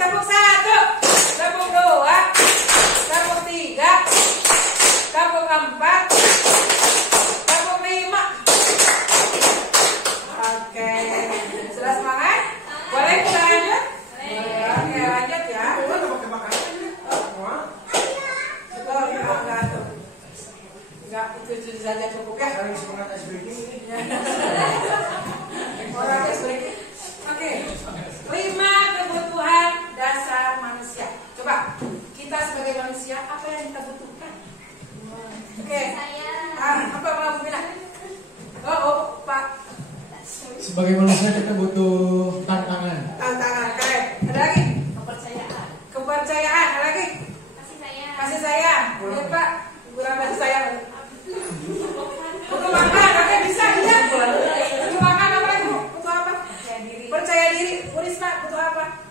Tepuk 1, tepuk 2, tepuk 3. manusia, apa yang kita butuhkan? Oke. Apa yang mau bilang? Oh, Pak. Sebagai manusia kita butuh tantangan. Tantangan, keren. Ada lagi? Kepercayaan. Ada lagi? Kasih sayang. Ya Pak, kurang kasih sayang. Butuh makan, oke bisa. Butuh makan apa Ibu? Butuh apa? Percaya diri. Bu Risma butuh apa?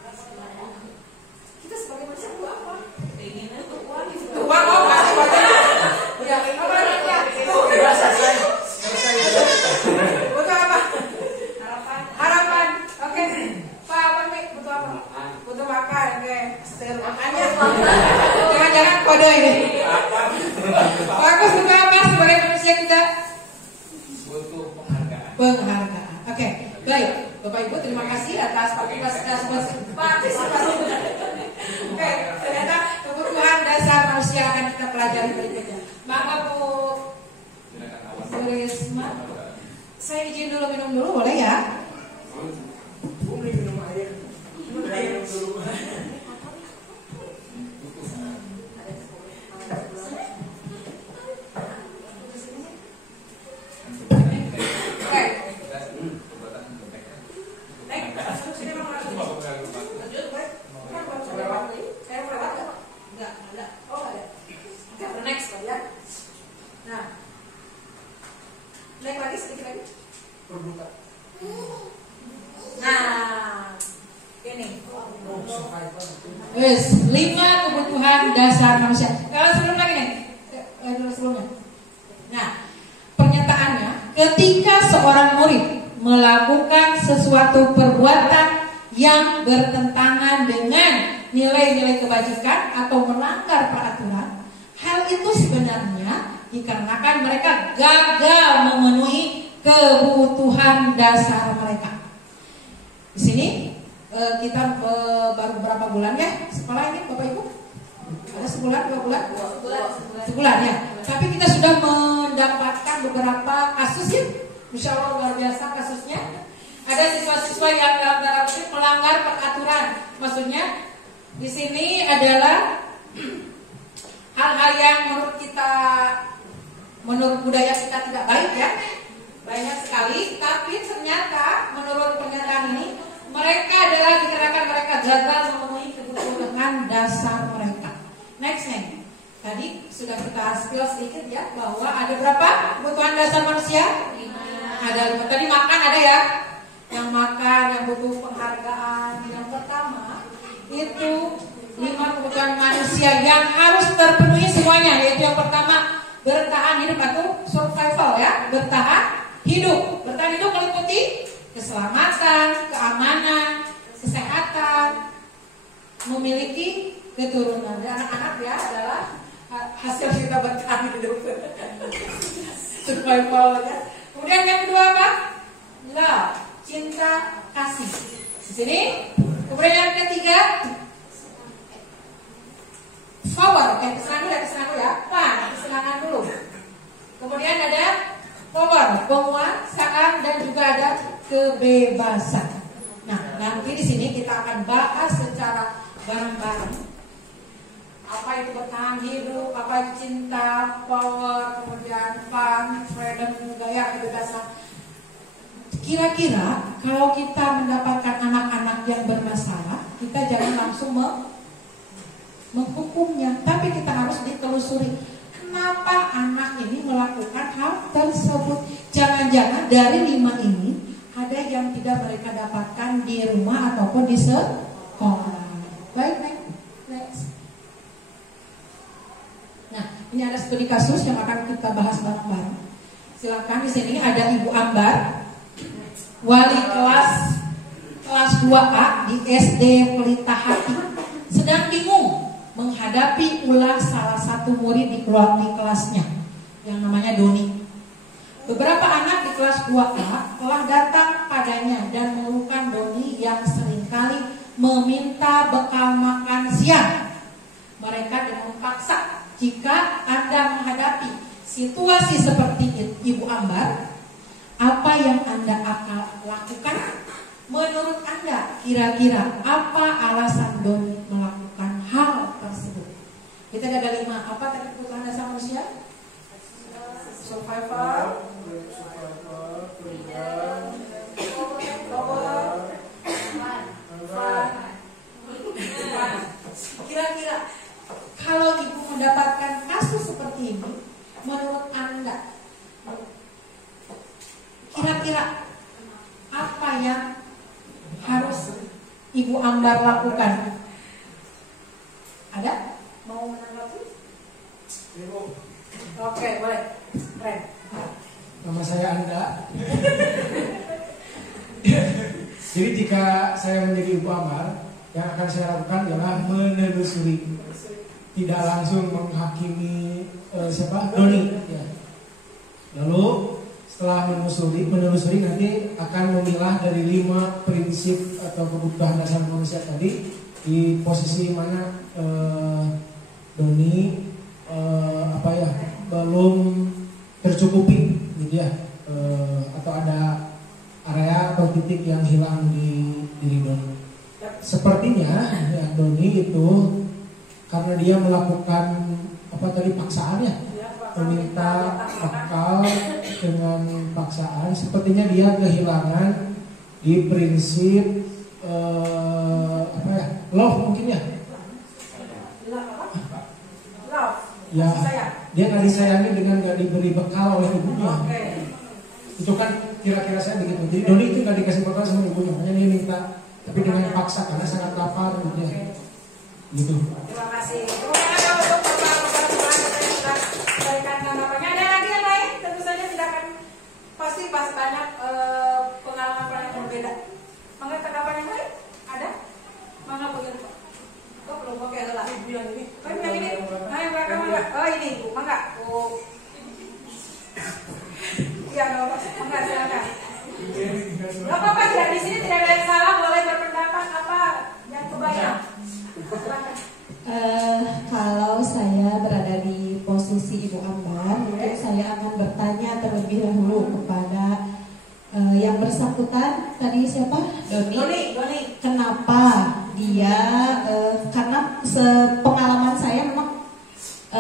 Kita sebagai manusia butuh apa? Butuh uang. Oh, kasih banyak. Ya, apa lagi? Butuh apa? Harapan. Oke. Pak Bang butuh apa? Butuh makan. Oke. Makannya. Jangan-jangan kode ini. Bagus, butuh apa sebagai manusia kita? Butuh penghargaan. Penghargaan. Oke. Baik. Bapak Ibu terima kasih atas partisipasi. Oke. Ternyata kebutuhan dasar manusia akan kita pelajari berikutnya. Maka Bu Risma, saya izin dulu minum dulu boleh ya? Minum air. Wes, 5 kebutuhan dasar manusia. Kalau sebelum lagi nih, sebelumnya. Nah, pernyataannya, ketika seorang murid melakukan sesuatu perbuatan yang bertentangan dengan nilai-nilai kebajikan atau melanggar peraturan, hal itu sebenarnya dikarenakan mereka gagal memenuhi kebutuhan dasar mereka. Di sini kita baru beberapa bulan ya sekolah ini Bapak Ibu? Ada sebulan, 2 bulan? Sebulan ya. Tapi kita sudah mendapatkan beberapa kasus ya. Insya Allah luar biasa kasusnya. Ada siswa-siswa yang dalam tanda kutip melanggar peraturan. Maksudnya di sini adalah hal-hal yang menurut budaya kita tidak baik ya. Banyak sekali, tapi ternyata menurut pernyataan ini mereka adalah dikarenakan mereka gagal memenuhi kebutuhan dasar mereka. Next nih, tadi sudah kita spill sedikit ya bahwa ada berapa kebutuhan dasar manusia? 5. Ada 5. Tadi makan ada ya? Yang makan, yang butuh penghargaan. Yang pertama itu 5 kebutuhan manusia yang harus terpenuhi semuanya. Yaitu yang pertama bertahan hidup atau survival ya, bertahan hidup. Bertahan hidup meliputi keselamatan, keamanan, kesehatan, memiliki keturunan. Dan anak-anak ya adalah hasil kita bertahan hidup. Survival ya. Kemudian yang kedua apa? Love, cinta, kasih. Di sini. Kemudian yang ketiga, power. Kesenangan ya. Kesenangan dulu. Kemudian ada power, penguasaan dan juga ada kebebasan. Nah, nanti di sini kita akan bahas secara bareng-bareng apa itu bertahan hidup, apa itu cinta, power, kemudian fun, freedom, gaya kebebasan. Kira-kira kalau kita mendapatkan anak-anak yang bermasalah, kita jangan langsung menghukumnya, tapi kita harus ditelusuri. Kenapa anak ini melakukan hal tersebut? Jangan-jangan dari 5 ini ada yang tidak mereka dapatkan di rumah ataupun di sekolah. Baik, next. Nah, ini ada studi kasus yang akan kita bahas bareng-bareng. Silakan, di sini ada Ibu Ambar, wali kelas 2A di SD Pelita Hati, sedang bingung menghadapi ulah salah satu murid di kelasnya yang namanya Doni. Beberapa anak di kelas 2A telah datang padanya dan mengeluhkan Doni yang seringkali meminta bekal makan siang. Mereka dengan paksa. Jika Anda menghadapi situasi seperti Ibu Ambar, apa yang Anda akan lakukan? Menurut Anda, kira-kira apa alasan Doni melakukan hal tersebut? Kita ada 5. Apa tadi kebutuhan dasar manusia? Survival, kira-kira kalau ibu mendapatkan kasus seperti ini, menurut Anda, kira-kira apa yang harus Ibu Ambar lakukan? Ada? Mau menanggapi? Oke, boleh. Keren. Nama saya Anda. Jadi jika saya menjadi Ibu Ambar, yang akan saya lakukan adalah menelusuri, tidak langsung menghakimi Doni. Ya. Lalu setelah menelusuri nanti akan memilah dari 5 prinsip atau kebutuhan dasar manusia tadi di posisi mana Doni belum tercukupi, gitu ya, atau ada area atau titik yang hilang di diri Doni. Sepertinya ya, Doni itu karena dia melakukan paksaan ya, meminta bekal dengan paksaan, sepertinya dia kehilangan di prinsip love mungkin ya. Ya, dia nggak disayangi dengan nggak diberi bekal oleh ibunya. Itu kan kira-kira saya begitu. Jadi Doni itu nggak dikasih bekal sama ibunya, makanya dia minta, tapi dengan paksa karena sangat lapar gitu ya. Gitu. Terima kasih. Ada lagi yang lain? Tentu saja tidak akan pasti banyak pengalaman yang berbeda. Mangga tanggapan yang lain? Ada? Mangga punya Pak. Oh belum, oke lah ibu yang ini. Oh yang ini. Nah yang belakang mangga. Oh ini ibu, mangga. Oh. Iya nggak apa, mangga silakan. Nggak apa-apa, tidak di sini tidak ada yang salah, boleh berpendapat apa yang kebayang. Kalau saya berada di posisi Ibu Ambar, mungkin saya akan bertanya terlebih dahulu kepada yang bersangkutan tadi siapa? Doni. Kenapa dia? Karena sepengalaman saya memang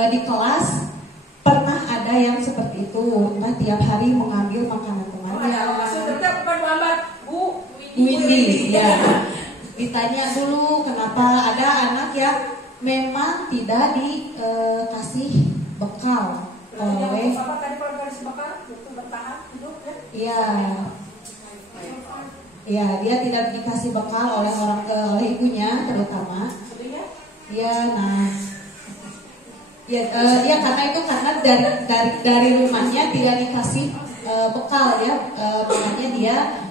di kelas pernah ada yang seperti itu, tiap hari mengambil makanan temannya. Bu Windy, ya. Ditanya dulu kenapa ada anak yang memang tidak dikasih bekal oleh. Apa tadi kalau dikasih bekal untuk bertahan hidup ya? Iya. Iya, dia tidak dikasih bekal oleh oleh ibunya terutama. Iya, nah. Ya karena itu dari rumahnya tidak dikasih bekal ya, makanya dia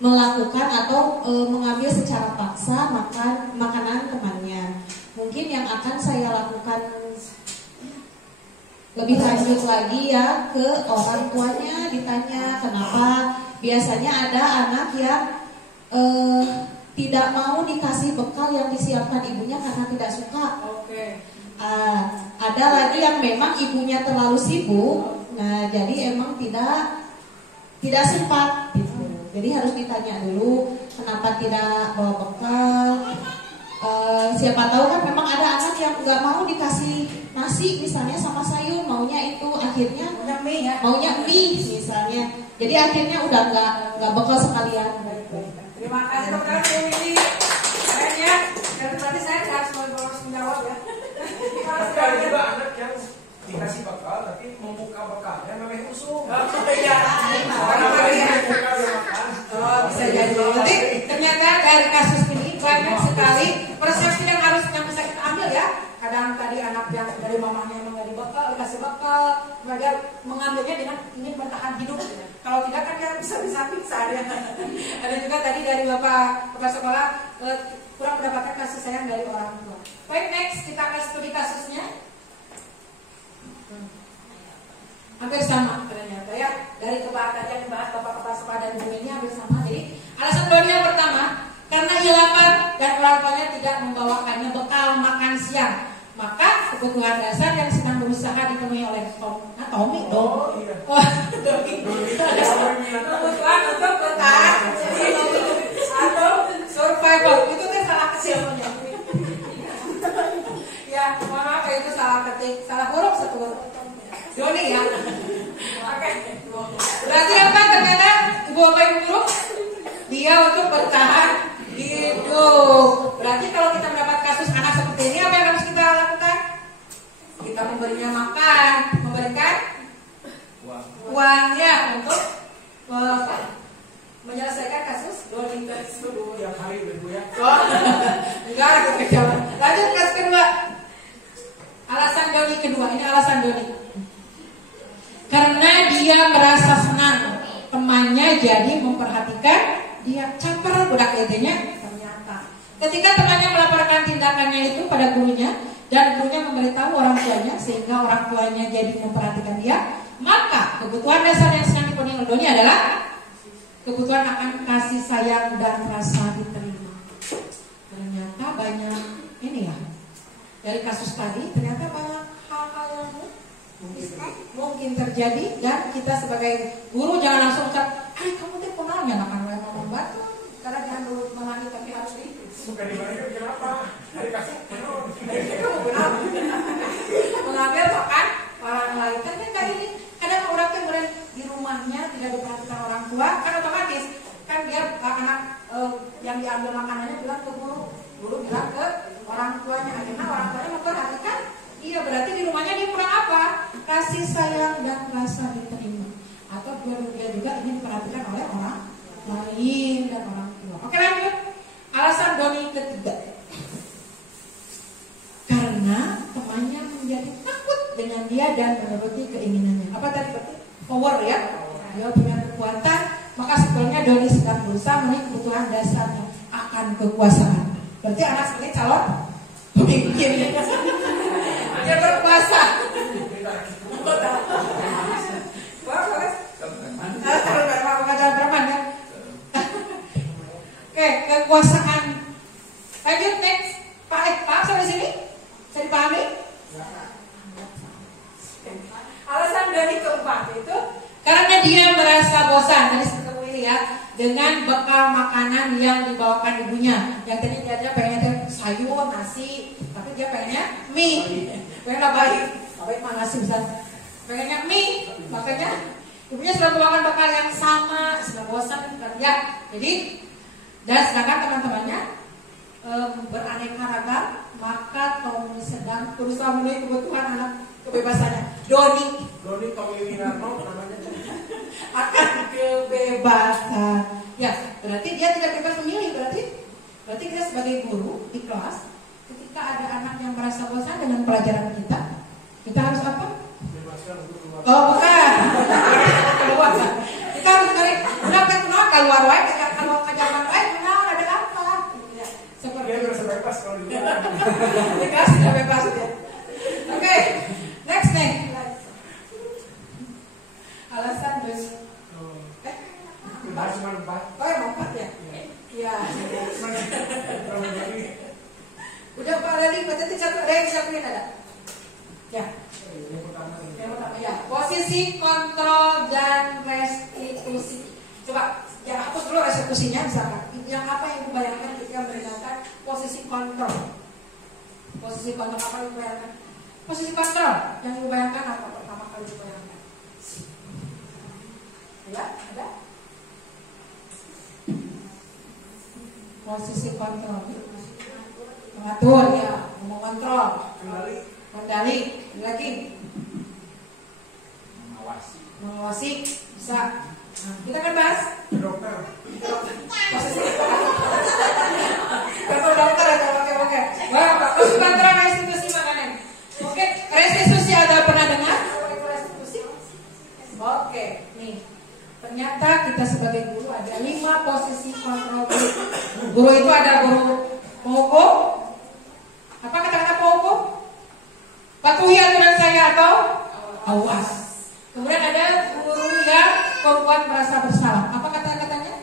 melakukan atau mengambil secara paksa makanan temannya. Mungkin yang akan saya lakukan lebih lanjut lagi ya ke orang tuanya, ditanya kenapa biasanya ada anak yang tidak mau dikasih bekal yang disiapkan ibunya karena tidak suka. Ada lagi yang memang ibunya terlalu sibuk, nah jadi emang tidak sempat gitu. Jadi harus ditanya dulu kenapa tidak bawa bekal. Siapa tahu kan memang ada anak yang nggak mau dikasih nasi misalnya sama sayur, maunya itu akhirnya maunya mie misalnya. Jadi akhirnya udah nggak bekal sekalian. Terima kasih teman-teman ini keren ya. Dan berarti saya harus menjawab ya. Ada juga anak yang dikasih bekal tapi membuka bekalnya memang usung. Bisa jadi. Jadi ternyata dari kasus ini banyak sekali persepsi yang bisa kita ambil ya. Kadang tadi anak yang dari mamanya memang nggak dibekal, dikasih bekal, mereka mengambilnya dengan ingin bertahan hidup. Kalau tidak kan dia bisa pingsan ya. Ada juga tadi dari bapak sekolah kurang mendapatkan kasih sayang dari orang tua. Baik, next kita akan studi kasusnya. Hampir sama ternyata ya, dari tadi yang dibahas bapak kepala sekolah dan ibu ini hampir sama. Jadi alasan Doni yang pertama, karena ia lapar dan orang tuanya tidak membawakannya bekal makan siang, maka kebutuhan dasar yang sedang berusaha dipenuhi oleh Tommy dong. Kebutuhan untuk bertahan atau survival itu kan salah kecil. Ya, mohon maaf itu salah berarti salah huruf satu huruf. Doni ya. Oke. Berarti apa ternyata ibu bapak ibu guru? Dia untuk bertahan hidup. Berarti kalau kita mendapat kasus anak seperti ini, apa yang harus kita lakukan? Kita memberinya makan, memberikan uangnya untuk menyelesaikan kasus Doni tersebut. Tiap hari ibu ya. Oh, enggak ada kejauhan. Lanjut kasus kedua. Alasan Doni kedua, ini alasan Doni. Karena dia merasa senang temannya jadi memperhatikan dia. Caper budak edenya. Ternyata ketika temannya melaporkan tindakannya itu pada gurunya dan gurunya memberitahu orang tuanya sehingga orang tuanya jadi memperhatikan dia, maka kebutuhan dasar yang sedang dipenuhi oleh Doni adalah kebutuhan akan kasih sayang dan rasa diterima. Ternyata banyak ini ya. Dari kasus tadi ternyata banyak hal-hal yang mungkin terjadi dan kita sebagai guru jangan langsung ucap, kamu tuh kenalnya akan membantu karena jangan dulu melangi tapi harus di. Bukan dibalik kenapa? Dari kasus Kamu benar. Mengambil makan orang lain kan kayak ini. Kadang orang tuh kemudian di rumahnya tidak diperhatikan orang tua kan otomatis kan dia anak yang diambil makanannya bilang ke guru bilang ke orang tuanya, akhirnya orang tuanya memperhatikan. Iya, berarti di rumahnya dia kurang apa? Kasih sayang dan rasa diterima. Atau dia juga ingin diperhatikan oleh orang lain dan orang tua. Oke, lanjut. Alasan Doni ketiga. Karena temannya menjadi takut dengan dia dan menuruti keinginannya. Apa tadi berarti? Power ya. Dia punya kekuatan, maka sebetulnya Doni sedang berusaha memenuhi kebutuhan dasarnya akan kekuasaan. Berarti anak seperti calon pemimpin. Dia berkuasa. Oke, kekuasaan. Lanjut next. Pak sampai sini? Bisa dipahami? Alasan dari keempat itu karena dia merasa bosan. Tadi seperti ini ya, dengan bekal makanan yang dibawakan ibunya. Yang tadi dia pengennya sayur, nasi, tapi dia pengennya mie. Pengennya baik mana sih bisa? Pengennya mie, makanya ibunya sudah membawakan bekal yang sama, sudah bosan kan ya. Jadi dan sedangkan teman-temannya beraneka ragam, maka Tommy sedang berusaha memenuhi kebutuhan anak kebebasannya. Doni Tommy Winarno namanya. Akan kebebasan. Ya, berarti dia tidak bebas memilih. Berarti kita sebagai guru di kelas, ketika ada anak yang merasa bosan dengan pelajaran kita harus apa? Bebaskan untuk keluar. Oh, bukan. Keluar. Kita harus cari. Udah kenal keluar wae, kalau ke zaman wae kenal ada apa? Ya, seperti Dia merasa bebas kalau di luar. kita sudah bebas ya. Oke, next. Alasan dus. Harus manfaat. Oh ya manfaat ya? Iya. Udah Pak Radi, berarti satu ada yang dilakuin ada? Ya. Yang pertama ya. Posisi kontrol dan restitusi. Coba ya hapus dulu restitusinya misalkan. Yang apa yang dibayangkan ketika menggunakan posisi kontrol? Posisi kontrol apa yang dibayangkan? Posisi kontrol yang dibayangkan apa pertama kali dibayangkan? Ya, ada? Posisi kontrol. Mengatur ya, mengontrol. Kendali. Lagi. Mengawasi. Bisa. Nah, kita akan bahas Dokter. dokter atau oke. Wah, posisi kontrol restitusi makanan. Oke, restitusi ada pernah dengar? Restitusi? Oke, nih. Ternyata kita sebagai guru ada 5 posisi kontrol guru. Guru itu ada guru penghukum. Apa kata-kata penghukum? Patuhi aturan saya atau awas. Kemudian ada guru yang membuat merasa bersalah. Apa kata-katanya?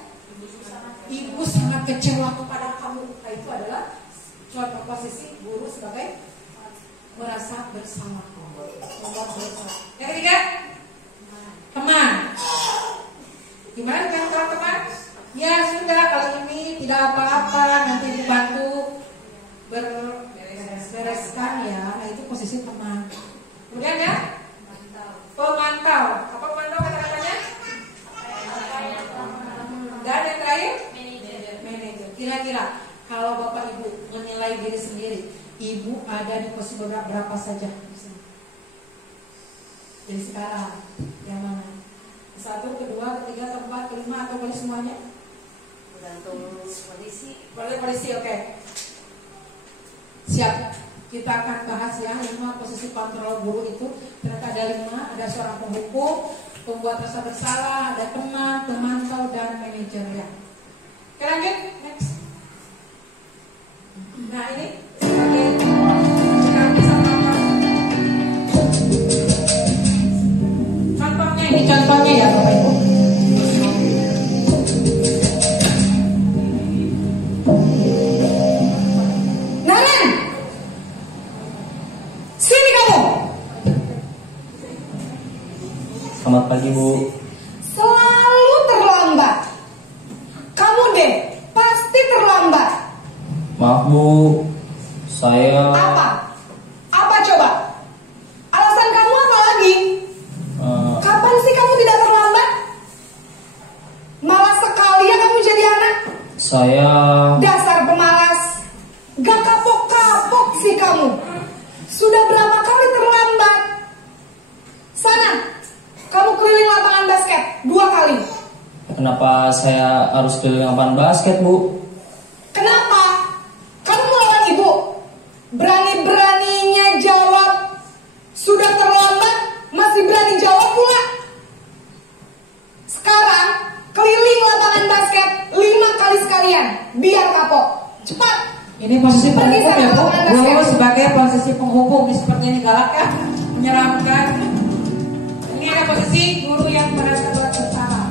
Ibu sangat kecewa kepada kamu. Nah, itu adalah contoh posisi guru sebagai merasa bersalah. Membuat bersalah. Yang ketiga, teman. Gimana dengan teman-teman? Ya sudah, kalau ini tidak apa-apa, nanti dibantu bereskan ya. Nah itu posisi teman. berapa saja? Jadi sekarang yang mana? Satu, kedua, ketiga, keempat, kelima, atau boleh semuanya? Tergantung kondisi. Boleh kondisi, oke. Siap. Kita akan bahas ya 5 posisi kontrol guru itu. Ternyata ada 5, ada seorang penghukum, pembuat rasa bersalah, ada teman, pemantau, dan manajer ya. Oke, lanjut, next. Nah ini sebagai sekarang bisa apa? Contohnya ini contohnya ya Bapak Ibu. Nalan, sini kamu. Selamat pagi Bu. Selalu terlambat. Kamu deh pasti terlambat. Maaf Bu, saya Apa coba? Alasan kamu apa lagi? Kapan sih kamu tidak terlambat? Malas sekali ya kamu jadi anak. Saya Dasar pemalas. Gak kapok-kapok sih kamu. Sudah berapa kali terlambat? Sana, kamu keliling lapangan basket 2 kali. Kenapa saya harus keliling lapangan basket Bu? Kenapa? Kamu melawan ibu. Berani-beraninya jawab. Sudah terlambat, masih berani jawab pula. Sekarang, keliling lapangan basket 5 kali sekalian. Biar kapok. Cepat. Ini posisi Pergi penghukum sana ya Bu. lapangan basket. Guru sebagai posisi penghukum. Ini seperti ini galak ya, menyeramkan. Ini ada posisi guru yang merasa bersalah.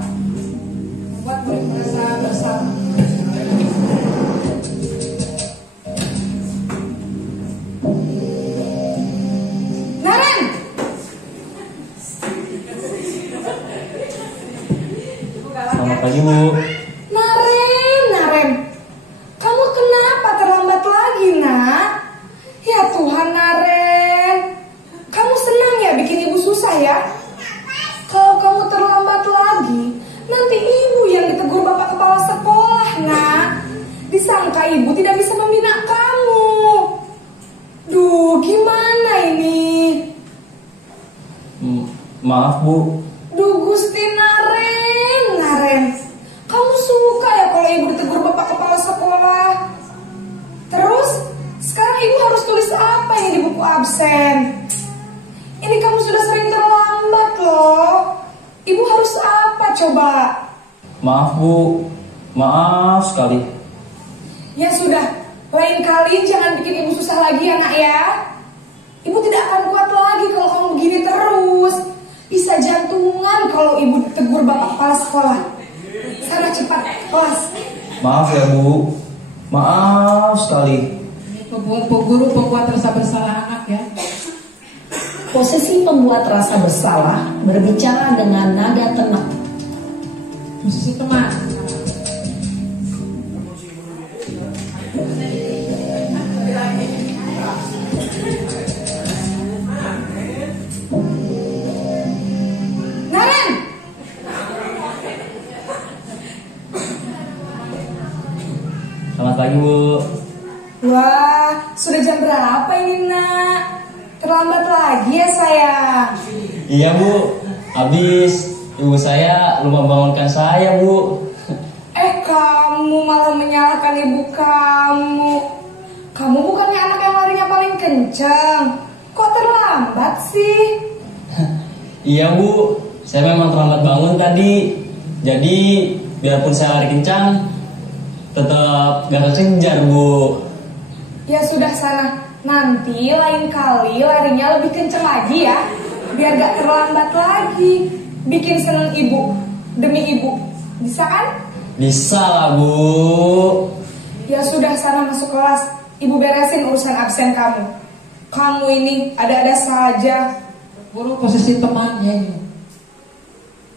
Membuat murid merasa bersalah. Naren! Selamat pagi Bu. Naren, kamu kenapa terlambat lagi nak? Ya Tuhan Naren, kamu senang ya bikin ibu susah ya? Kalau kamu terlambat lagi, nanti ibu yang ditegur bapak kepala sekolah nak. Disangka ibu tidak bisa membina kamu. Duh, gimana ini? Maaf Bu. Duh Gusti Naren, kamu suka ya kalau ibu ditegur bapak kepala sekolah? Terus, sekarang ibu harus tulis apa ini di buku absen? Ini kamu sudah sering terlambat loh. Ibu harus apa coba? Maaf Bu. Maaf sekali. Ya sudah, lain kali jangan bikin ibu susah lagi ya nak ya. Ibu tidak akan kuat lagi kalau kamu begini terus. Bisa jantungan kalau ibu ditegur bapak kepala sekolah. Sana cepat kelas. Maaf ya Bu. Maaf sekali. Ini guru pembuat rasa bersalah anak ya. Posisi pembuat rasa bersalah berbicara dengan nada tenang. Posisi teman. Naren! Selamat pagi Bu. Wah, sudah jam berapa ini nak? Terlambat lagi ya sayang. Iya Bu. Habis ibu saya lupa bangunkan saya Bu. Kamu malah menyalahkan ibu kamu. Kamu bukannya anak yang larinya paling kencang. Kok terlambat sih? Iya Bu. Saya memang terlambat bangun tadi. Jadi biarpun saya lari kencang, tetap gak kekejar Bu. Ya sudah sana. Nanti lain kali larinya lebih kencang lagi ya. Biar gak terlambat lagi. Bikin seneng ibu. Demi ibu. Bisa kan? Bisa lah Bu. Ya sudah sana masuk kelas. Ibu beresin urusan absen kamu. Kamu ini ada-ada saja. Guru posisi temannya ini.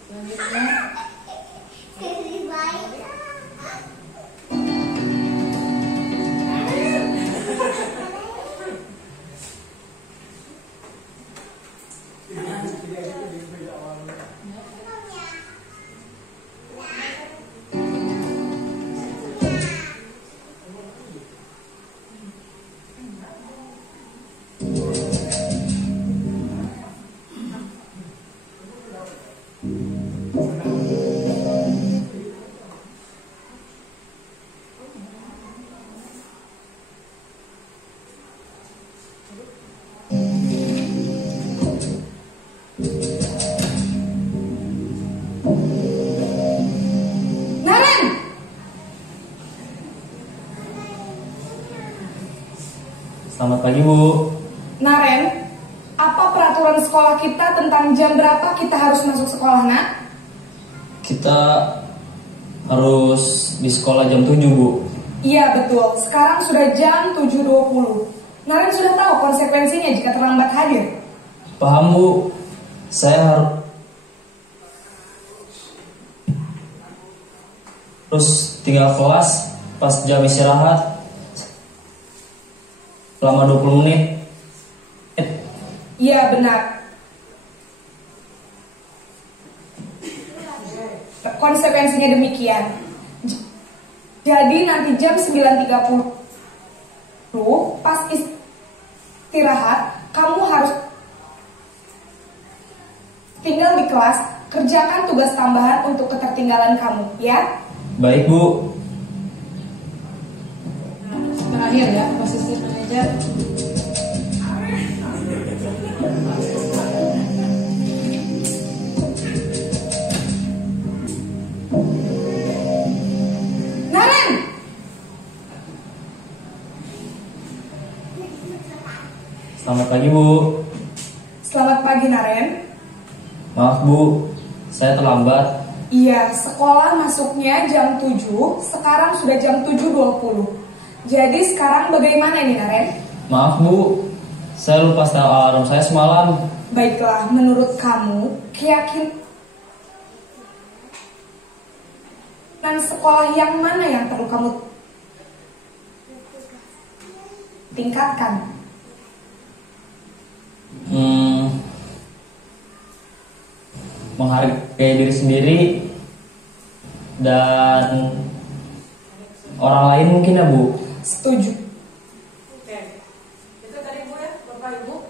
Selanjutnya Selamat pagi, Bu. Naren, apa peraturan sekolah kita tentang jam berapa kita harus masuk sekolah, Nak? Kita harus di sekolah jam 7, Bu. Iya, betul. Sekarang sudah jam 7.20. Naren sudah tahu konsekuensinya jika terlambat hadir? Paham, Bu. Saya harus tinggal kelas pas jam istirahat selama 20 menit. Iya, benar. Konsekuensinya demikian. Jadi nanti jam 9.30 pas istirahat, kamu harus tinggal di kelas, kerjakan tugas tambahan untuk ketertinggalan kamu, ya? Baik, Bu. Terakhir ya, posisi manajer. Naren! Selamat pagi, Bu. Selamat pagi, Naren. Maaf, Bu. Saya terlambat. Iya, sekolah masuknya jam 7, sekarang sudah jam 7.20. Jadi sekarang bagaimana ini, Naren? Maaf, Bu. Saya lupa setel alarm saya semalam. Baiklah, menurut kamu, keyakinan sekolah yang mana yang perlu kamu tingkatkan? Menghargai diri sendiri dan orang lain mungkin ya, Bu. Setuju. Oke. Itu tadi Bu ya, Bapak Ibu.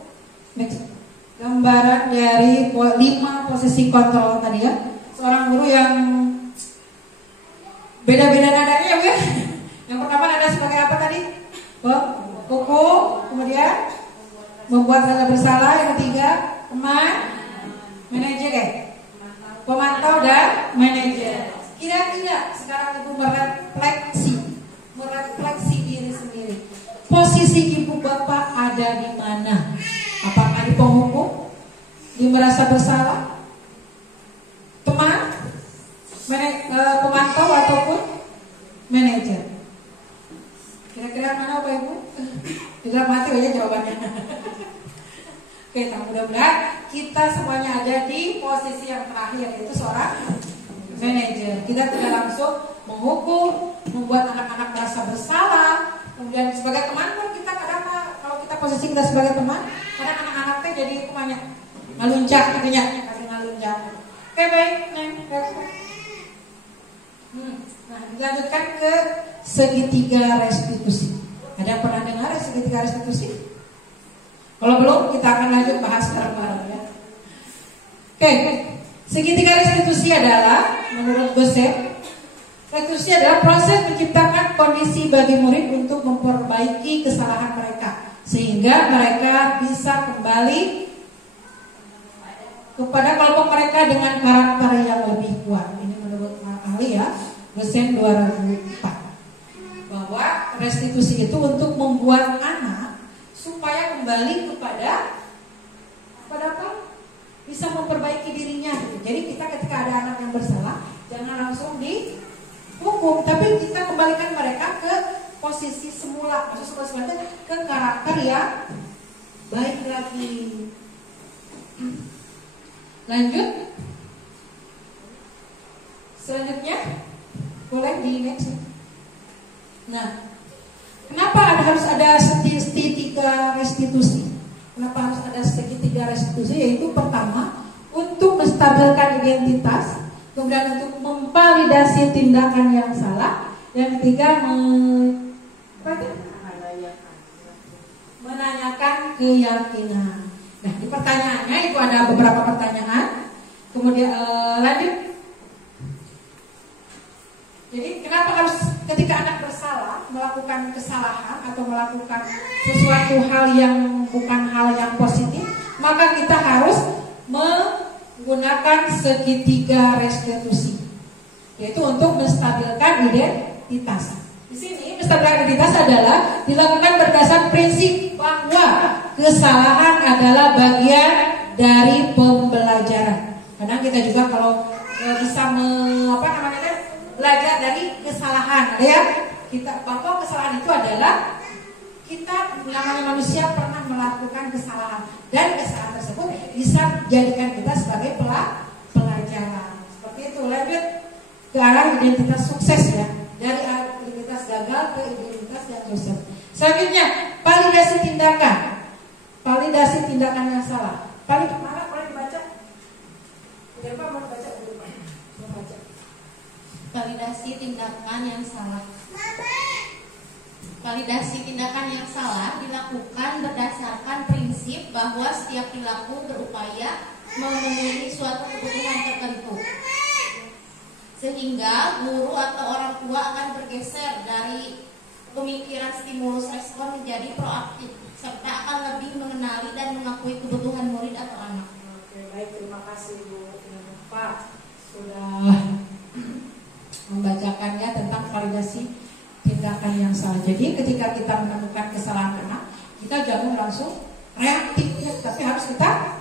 Next. Gambaran dari 5 posisi kontrol tadi ya. Seorang guru yang beda-beda nadanya ya, Bu ya. Yang pertama nada sebagai apa tadi? Kuku, kemudian membuat rasa bersalah. Yang ketiga, teman, manajer ya. Pemantau dan manajer. Kira-kira sekarang Ibu merefleksi diri sendiri. Posisi Ibu Bapak ada di mana? Apakah di penghukum? Di merasa bersalah? Teman? Pemantau ataupun manajer? Kira-kira mana Bapak Ibu? Tidak mati aja jawabannya. Oke, mudah-mudahan kita semuanya ada di posisi yang terakhir, yaitu seorang manajer. Kita tidak langsung menghukum, membuat anak-anak merasa bersalah. Kemudian sebagai teman pun kita kadang, kalau kita posisi kita sebagai teman, kadang anak-anak teh jadi hukumannya ngalunjak katanya, kasih ngalunjak. Oke, baik, nah, dilanjutkan ke segitiga restitusi. Ada yang pernah dengar segitiga restitusi? Kalau belum, kita akan lanjut bahas bareng-bareng ya. Oke, segitiga restitusi adalah, menurut Gosep, restitusi adalah proses menciptakan kondisi bagi murid untuk memperbaiki kesalahan mereka, sehingga mereka bisa kembali kepada kelompok mereka dengan karakter yang lebih kuat. Ini menurut ahli ya, Gosep 2004. Bahwa restitusi itu untuk membuat anak supaya kembali kepada apa? Bisa memperbaiki dirinya. Jadi kita ketika ada anak yang bersalah, jangan langsung dihukum, tapi kita kembalikan mereka ke posisi semula, maksudnya ke karakter yang baik lagi. Lanjut. Selanjutnya boleh di next. Nah, kenapa harus ada segitiga restitusi? Kenapa harus ada segitiga restitusi? Yaitu pertama, untuk menstabilkan identitas, kemudian untuk memvalidasi tindakan yang salah, yang ketiga menanyakan keyakinan. Nah, di pertanyaannya itu ada beberapa pertanyaan. Kemudian lanjut. Jadi kenapa harus ketika anak bersalah melakukan kesalahan atau melakukan sesuatu hal yang bukan hal yang positif, maka kita harus menggunakan segitiga restitusi, yaitu untuk menstabilkan identitas. Di sini penstabilan identitas adalah dilakukan berdasar prinsip bahwa kesalahan adalah bagian dari pembelajaran. Karena kita juga kalau bisa belajar dari kesalahan, ya. Kita bahwa kesalahan itu adalah kita namanya manusia pernah melakukan kesalahan dan kesalahan tersebut bisa menjadikan kita sebagai pelajaran. Seperti itu. Lanjut ke arah identitas sukses ya. Dari identitas gagal ke identitas yang sukses. Selanjutnya, validasi tindakan. Validasi tindakan yang salah. Boleh dibaca? Udah Pak, mau dibaca? Mau baca. Validasi tindakan yang salah. Validasi tindakan yang salah dilakukan berdasarkan prinsip bahwa setiap perilaku berupaya memenuhi suatu kebutuhan tertentu. Sehingga guru atau orang tua akan bergeser dari pemikiran stimulus respon menjadi proaktif, serta akan lebih mengenali dan mengakui kebutuhan murid atau anak. Oke, baik, terima kasih Bu Pak sudah membacakannya tentang validasi tindakan yang salah. Jadi ketika kita menemukan kesalahan anak, kita jangan langsung reaktif ya, tapi harus kita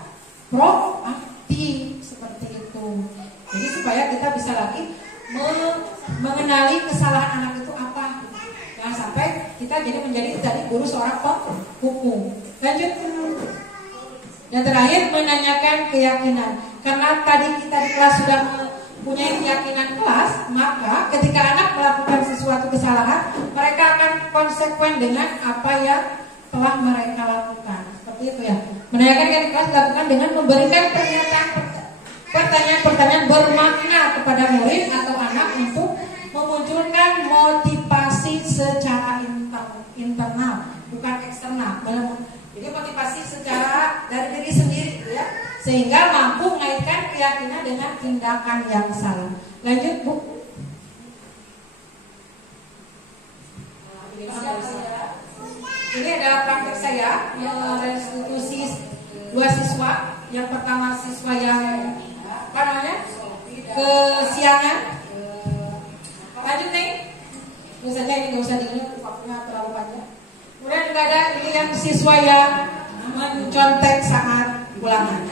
proaktif seperti itu. Jadi supaya kita bisa lagi mengenali kesalahan anak itu apa. Jangan sampai kita jadi menjadi tadi guru seorang penghukum. Lanjut. Yang terakhir, menanyakan keyakinan. Karena tadi kita di kelas sudah mempunyai keyakinan kelas, maka ketika anak melakukan sesuatu kesalahan, mereka akan konsekuen dengan apa yang telah mereka lakukan. Seperti itu ya. Menanyakan keyakinan kelas dilakukan dengan memberikan pertanyaan-pertanyaan bermakna kepada murid atau anak untuk memunculkan motivasi secara internal, bukan eksternal. Jadi motivasi secara dari diri sendiri ya, sehingga mampu mengaitkan keyakinan dengan tindakan yang salah. Lanjut Bu. Ini adalah praktek saya restitusi 2 siswa. Yang pertama siswa yang apa namanya? Kesiangan. Lanjut nih. Ini saja, ini nggak usah diingat, waktunya terlalu panjang. Kemudian juga ada ini yang siswa yang mencontek saat ulangan.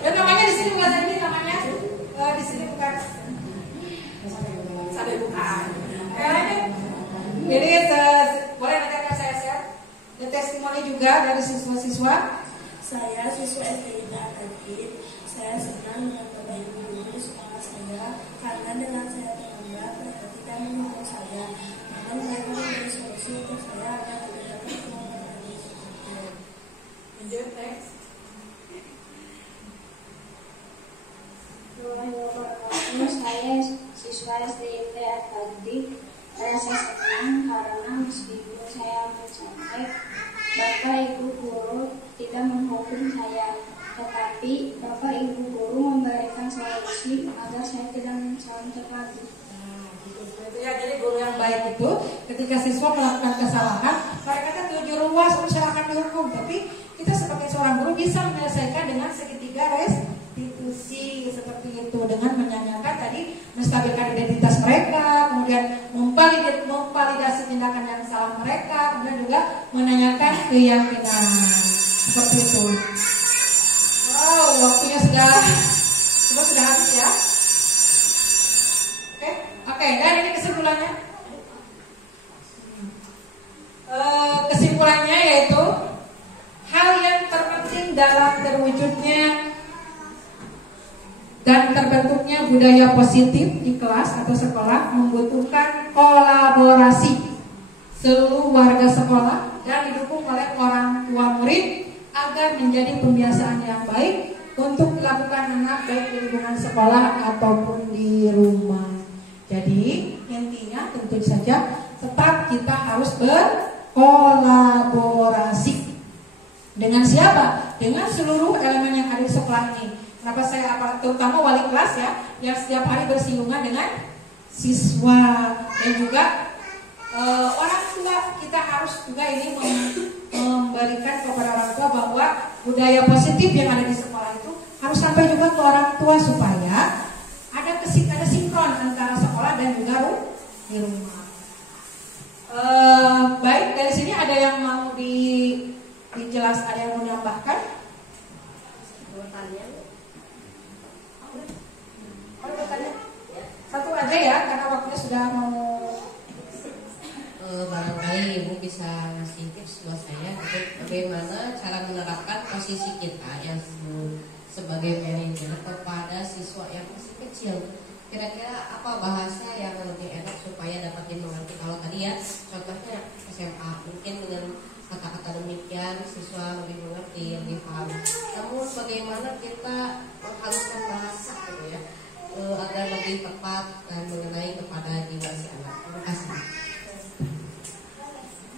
Dan namanya di sini bukan ini namanya di sini bukan ada bukan. Jadi boleh nanti akan saya share testimoni juga dari siswa-siswa. Saya siswa SD Atin. Saya senang dengan Bapak Ibu guru di sekolah saya karena dengan saya terlambat mereka tidak menghukum saya. Maka mereka memberi solusi untuk saya agar tidak dapat mengulangi lagi. Lanjut next. Saya siswa SDIP Atin. Rasa senang karena meskipun saya mencontek, Bapak Ibu guru tidak menghukum saya, tetapi Bapak Ibu guru memberikan solusi agar saya tidak mencontek lagi. Ya, jadi guru yang baik itu ketika siswa melakukan kesalahan, mereka kan tujuh ruas masyarakat dihukum, tapi kita sebagai seorang guru bisa menyelesaikan dengan segitiga restitusi seperti itu, dengan menyanyikan tadi menstabilkan identitas mereka, kemudian memvalidasi tindakan yang salah mereka, kemudian juga menanyakan keyakinan seperti itu. Wow, waktunya sudah habis ya. Oke, dan ini kesimpulannya. Kesimpulannya yaitu hal yang terpenting dalam terwujudnya dan terbentuknya budaya positif di kelas atau sekolah membutuhkan kolaborasi seluruh warga sekolah dan didukung oleh orang tua murid agar menjadi pembiasaan yang baik untuk dilakukan anak baik di lingkungan sekolah ataupun di rumah. Jadi intinya tentu saja tetap kita harus berkolaborasi. Dengan siapa? Dengan seluruh elemen yang ada di sekolah ini. Kenapa saya terutama wali kelas ya, yang setiap hari bersinggungan dengan siswa dan juga orang tua. Kita harus juga ini memberikan kepada orang tua bahwa budaya positif yang ada di sekolah itu harus sampai juga ke orang tua supaya ada sinkron antara sekolah dan juga di rumah. Baik, dari sini ada yang mau dijelas, ada yang mau menambahkan? Satu aja ya, karena waktunya sudah mau. Barangkali Ibu bisa ngasih tips buat saya untuk bagaimana cara menerapkan posisi kita yang sebagai manajer kepada siswa yang masih kecil. Kira-kira apa bahasa yang lebih enak supaya dapat dimengerti? Kalau tadi ya contohnya SMA, mungkin dengan kata-kata demikian siswa lebih mengerti, lebih paham. Namun bagaimana kita menghaluskan bahasa gitu ya, agar lebih tepat dan mengenai kepada jiwa si anak. Terima kasih.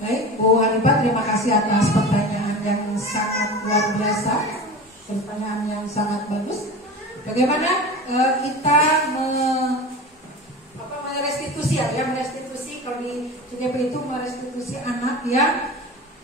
Baik, Bu Hanifah, terima kasih atas pertanyaan yang sangat luar biasa, pertanyaan yang sangat bagus. Bagaimana kita merestitusi merestitusi kalau di CGP itu merestitusi anak yang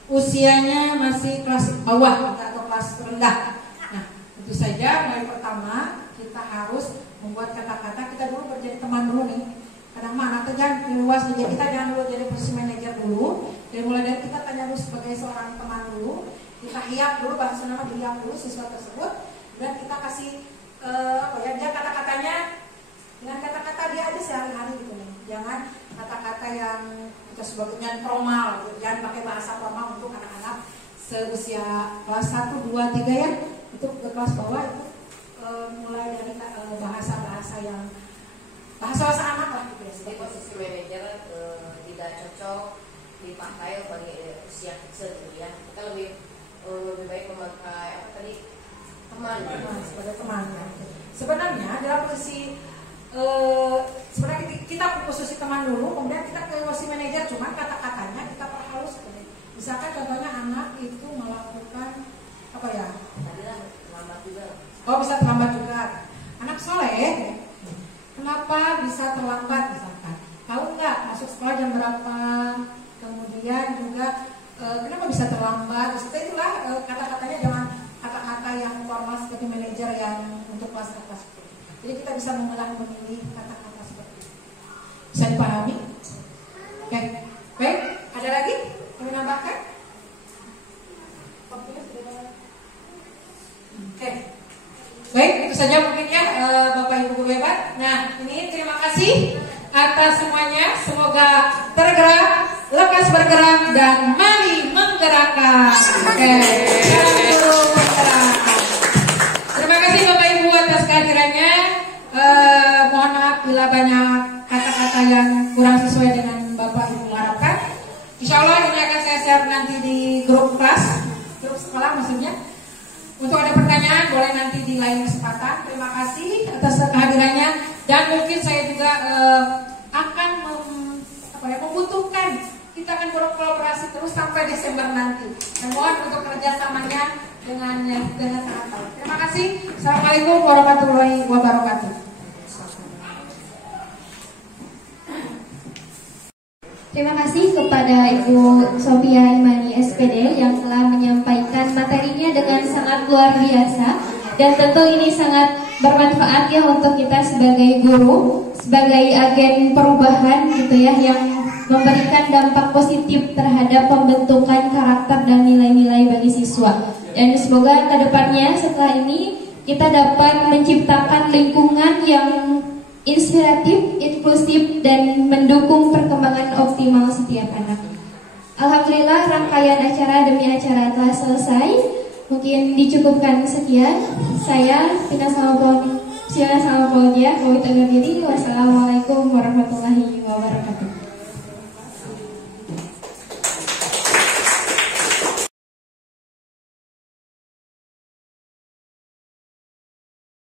usianya masih kelas bawah atau kelas rendah. Nah, tentu saja mulai pertama kita harus membuat kata-kata, kita dulu menjadi teman dulu nih. Kadang anak jangan luas, jadi kita jangan dulu jadi posisi manajer dulu. Jadi mulai dari kita tanya dulu sebagai seorang teman dulu, kita hiap dulu, bahasa nama dihiap dulu siswa tersebut, dan kita kasih dia kata-katanya dengan kata-kata dia aja sehari-hari gitu nih. Jangan kata-kata yang kita sebutnya formal, gitu. Jangan pakai bahasa formal untuk anak-anak seusia kelas 1, 2, 3 ya. Itu ke kelas bawah itu mulai dari bahasa-bahasa yang bahasa anak lah gitu ya. Jadi posisi manajer tidak cocok dipakai bagi usia kecil gitu ya. Kita lebih baik memakai apa tadi, teman sebagai teman ya. Sebenarnya dalam posisi sebenarnya kita posisi teman dulu, kemudian kita ke posisi manajer, cuma kata-katanya kita perhalus. Misalkan contohnya anak itu melakukan apa ya? Terlambat juga. Oh, bisa terlambat juga. Anak soleh, kenapa bisa terlambat misalkan? Tahu nggak masuk sekolah jam berapa? Kemudian juga kenapa bisa terlambat? Itulah kata-katanya, jangan kata-kata yang formal seperti manajer yang untuk kelas-kelas. Jadi kita bisa memilih kata-kata seperti itu. Bisa dipahami? Oke, baik. Ada lagi yang menambahkan? Oke, baik. Itu saja mungkin ya Bapak Ibu guru hebat. Nah, ini terima kasih atas semuanya. Semoga tergerak, lekas bergerak, dan mari menggerakkan. Oke, guru bergerak. Terima kasih Bapak Ibu atas kehadirannya. Mohon maaf bila banyak kata-kata yang kurang sesuai dengan Bapak Ibu harapkan. Insya Allah ini akan saya share nanti di grup kelas, grup sekolah maksudnya. Untuk ada pertanyaan boleh nanti di lain kesempatan. Terima kasih atas kehadirannya, dan mungkin saya juga akan membutuhkan, kita akan berkolaborasi terus sampai Desember nanti. Dan mohon untuk kerjasamanya dengan sangat baik. Terima kasih. Assalamualaikum warahmatullahi wabarakatuh. Terima kasih kepada Ibu Sophia Imani SPD yang telah menyampaikan materinya dengan sangat luar biasa, dan tentu ini sangat bermanfaat ya untuk kita sebagai guru, sebagai agen perubahan gitu ya, yang memberikan dampak positif terhadap pembentukan karakter dan nilai-nilai bagi siswa. Dan semoga kedepannya setelah ini kita dapat menciptakan lingkungan yang inspiratif, inklusif, dan mendukung perkembangan optimal setiap anak. Alhamdulillah rangkaian acara demi acara telah selesai. Mungkin dicukupkan sekian. Saya Tina Salapon, Wassalamualaikum warahmatullahi wabarakatuh.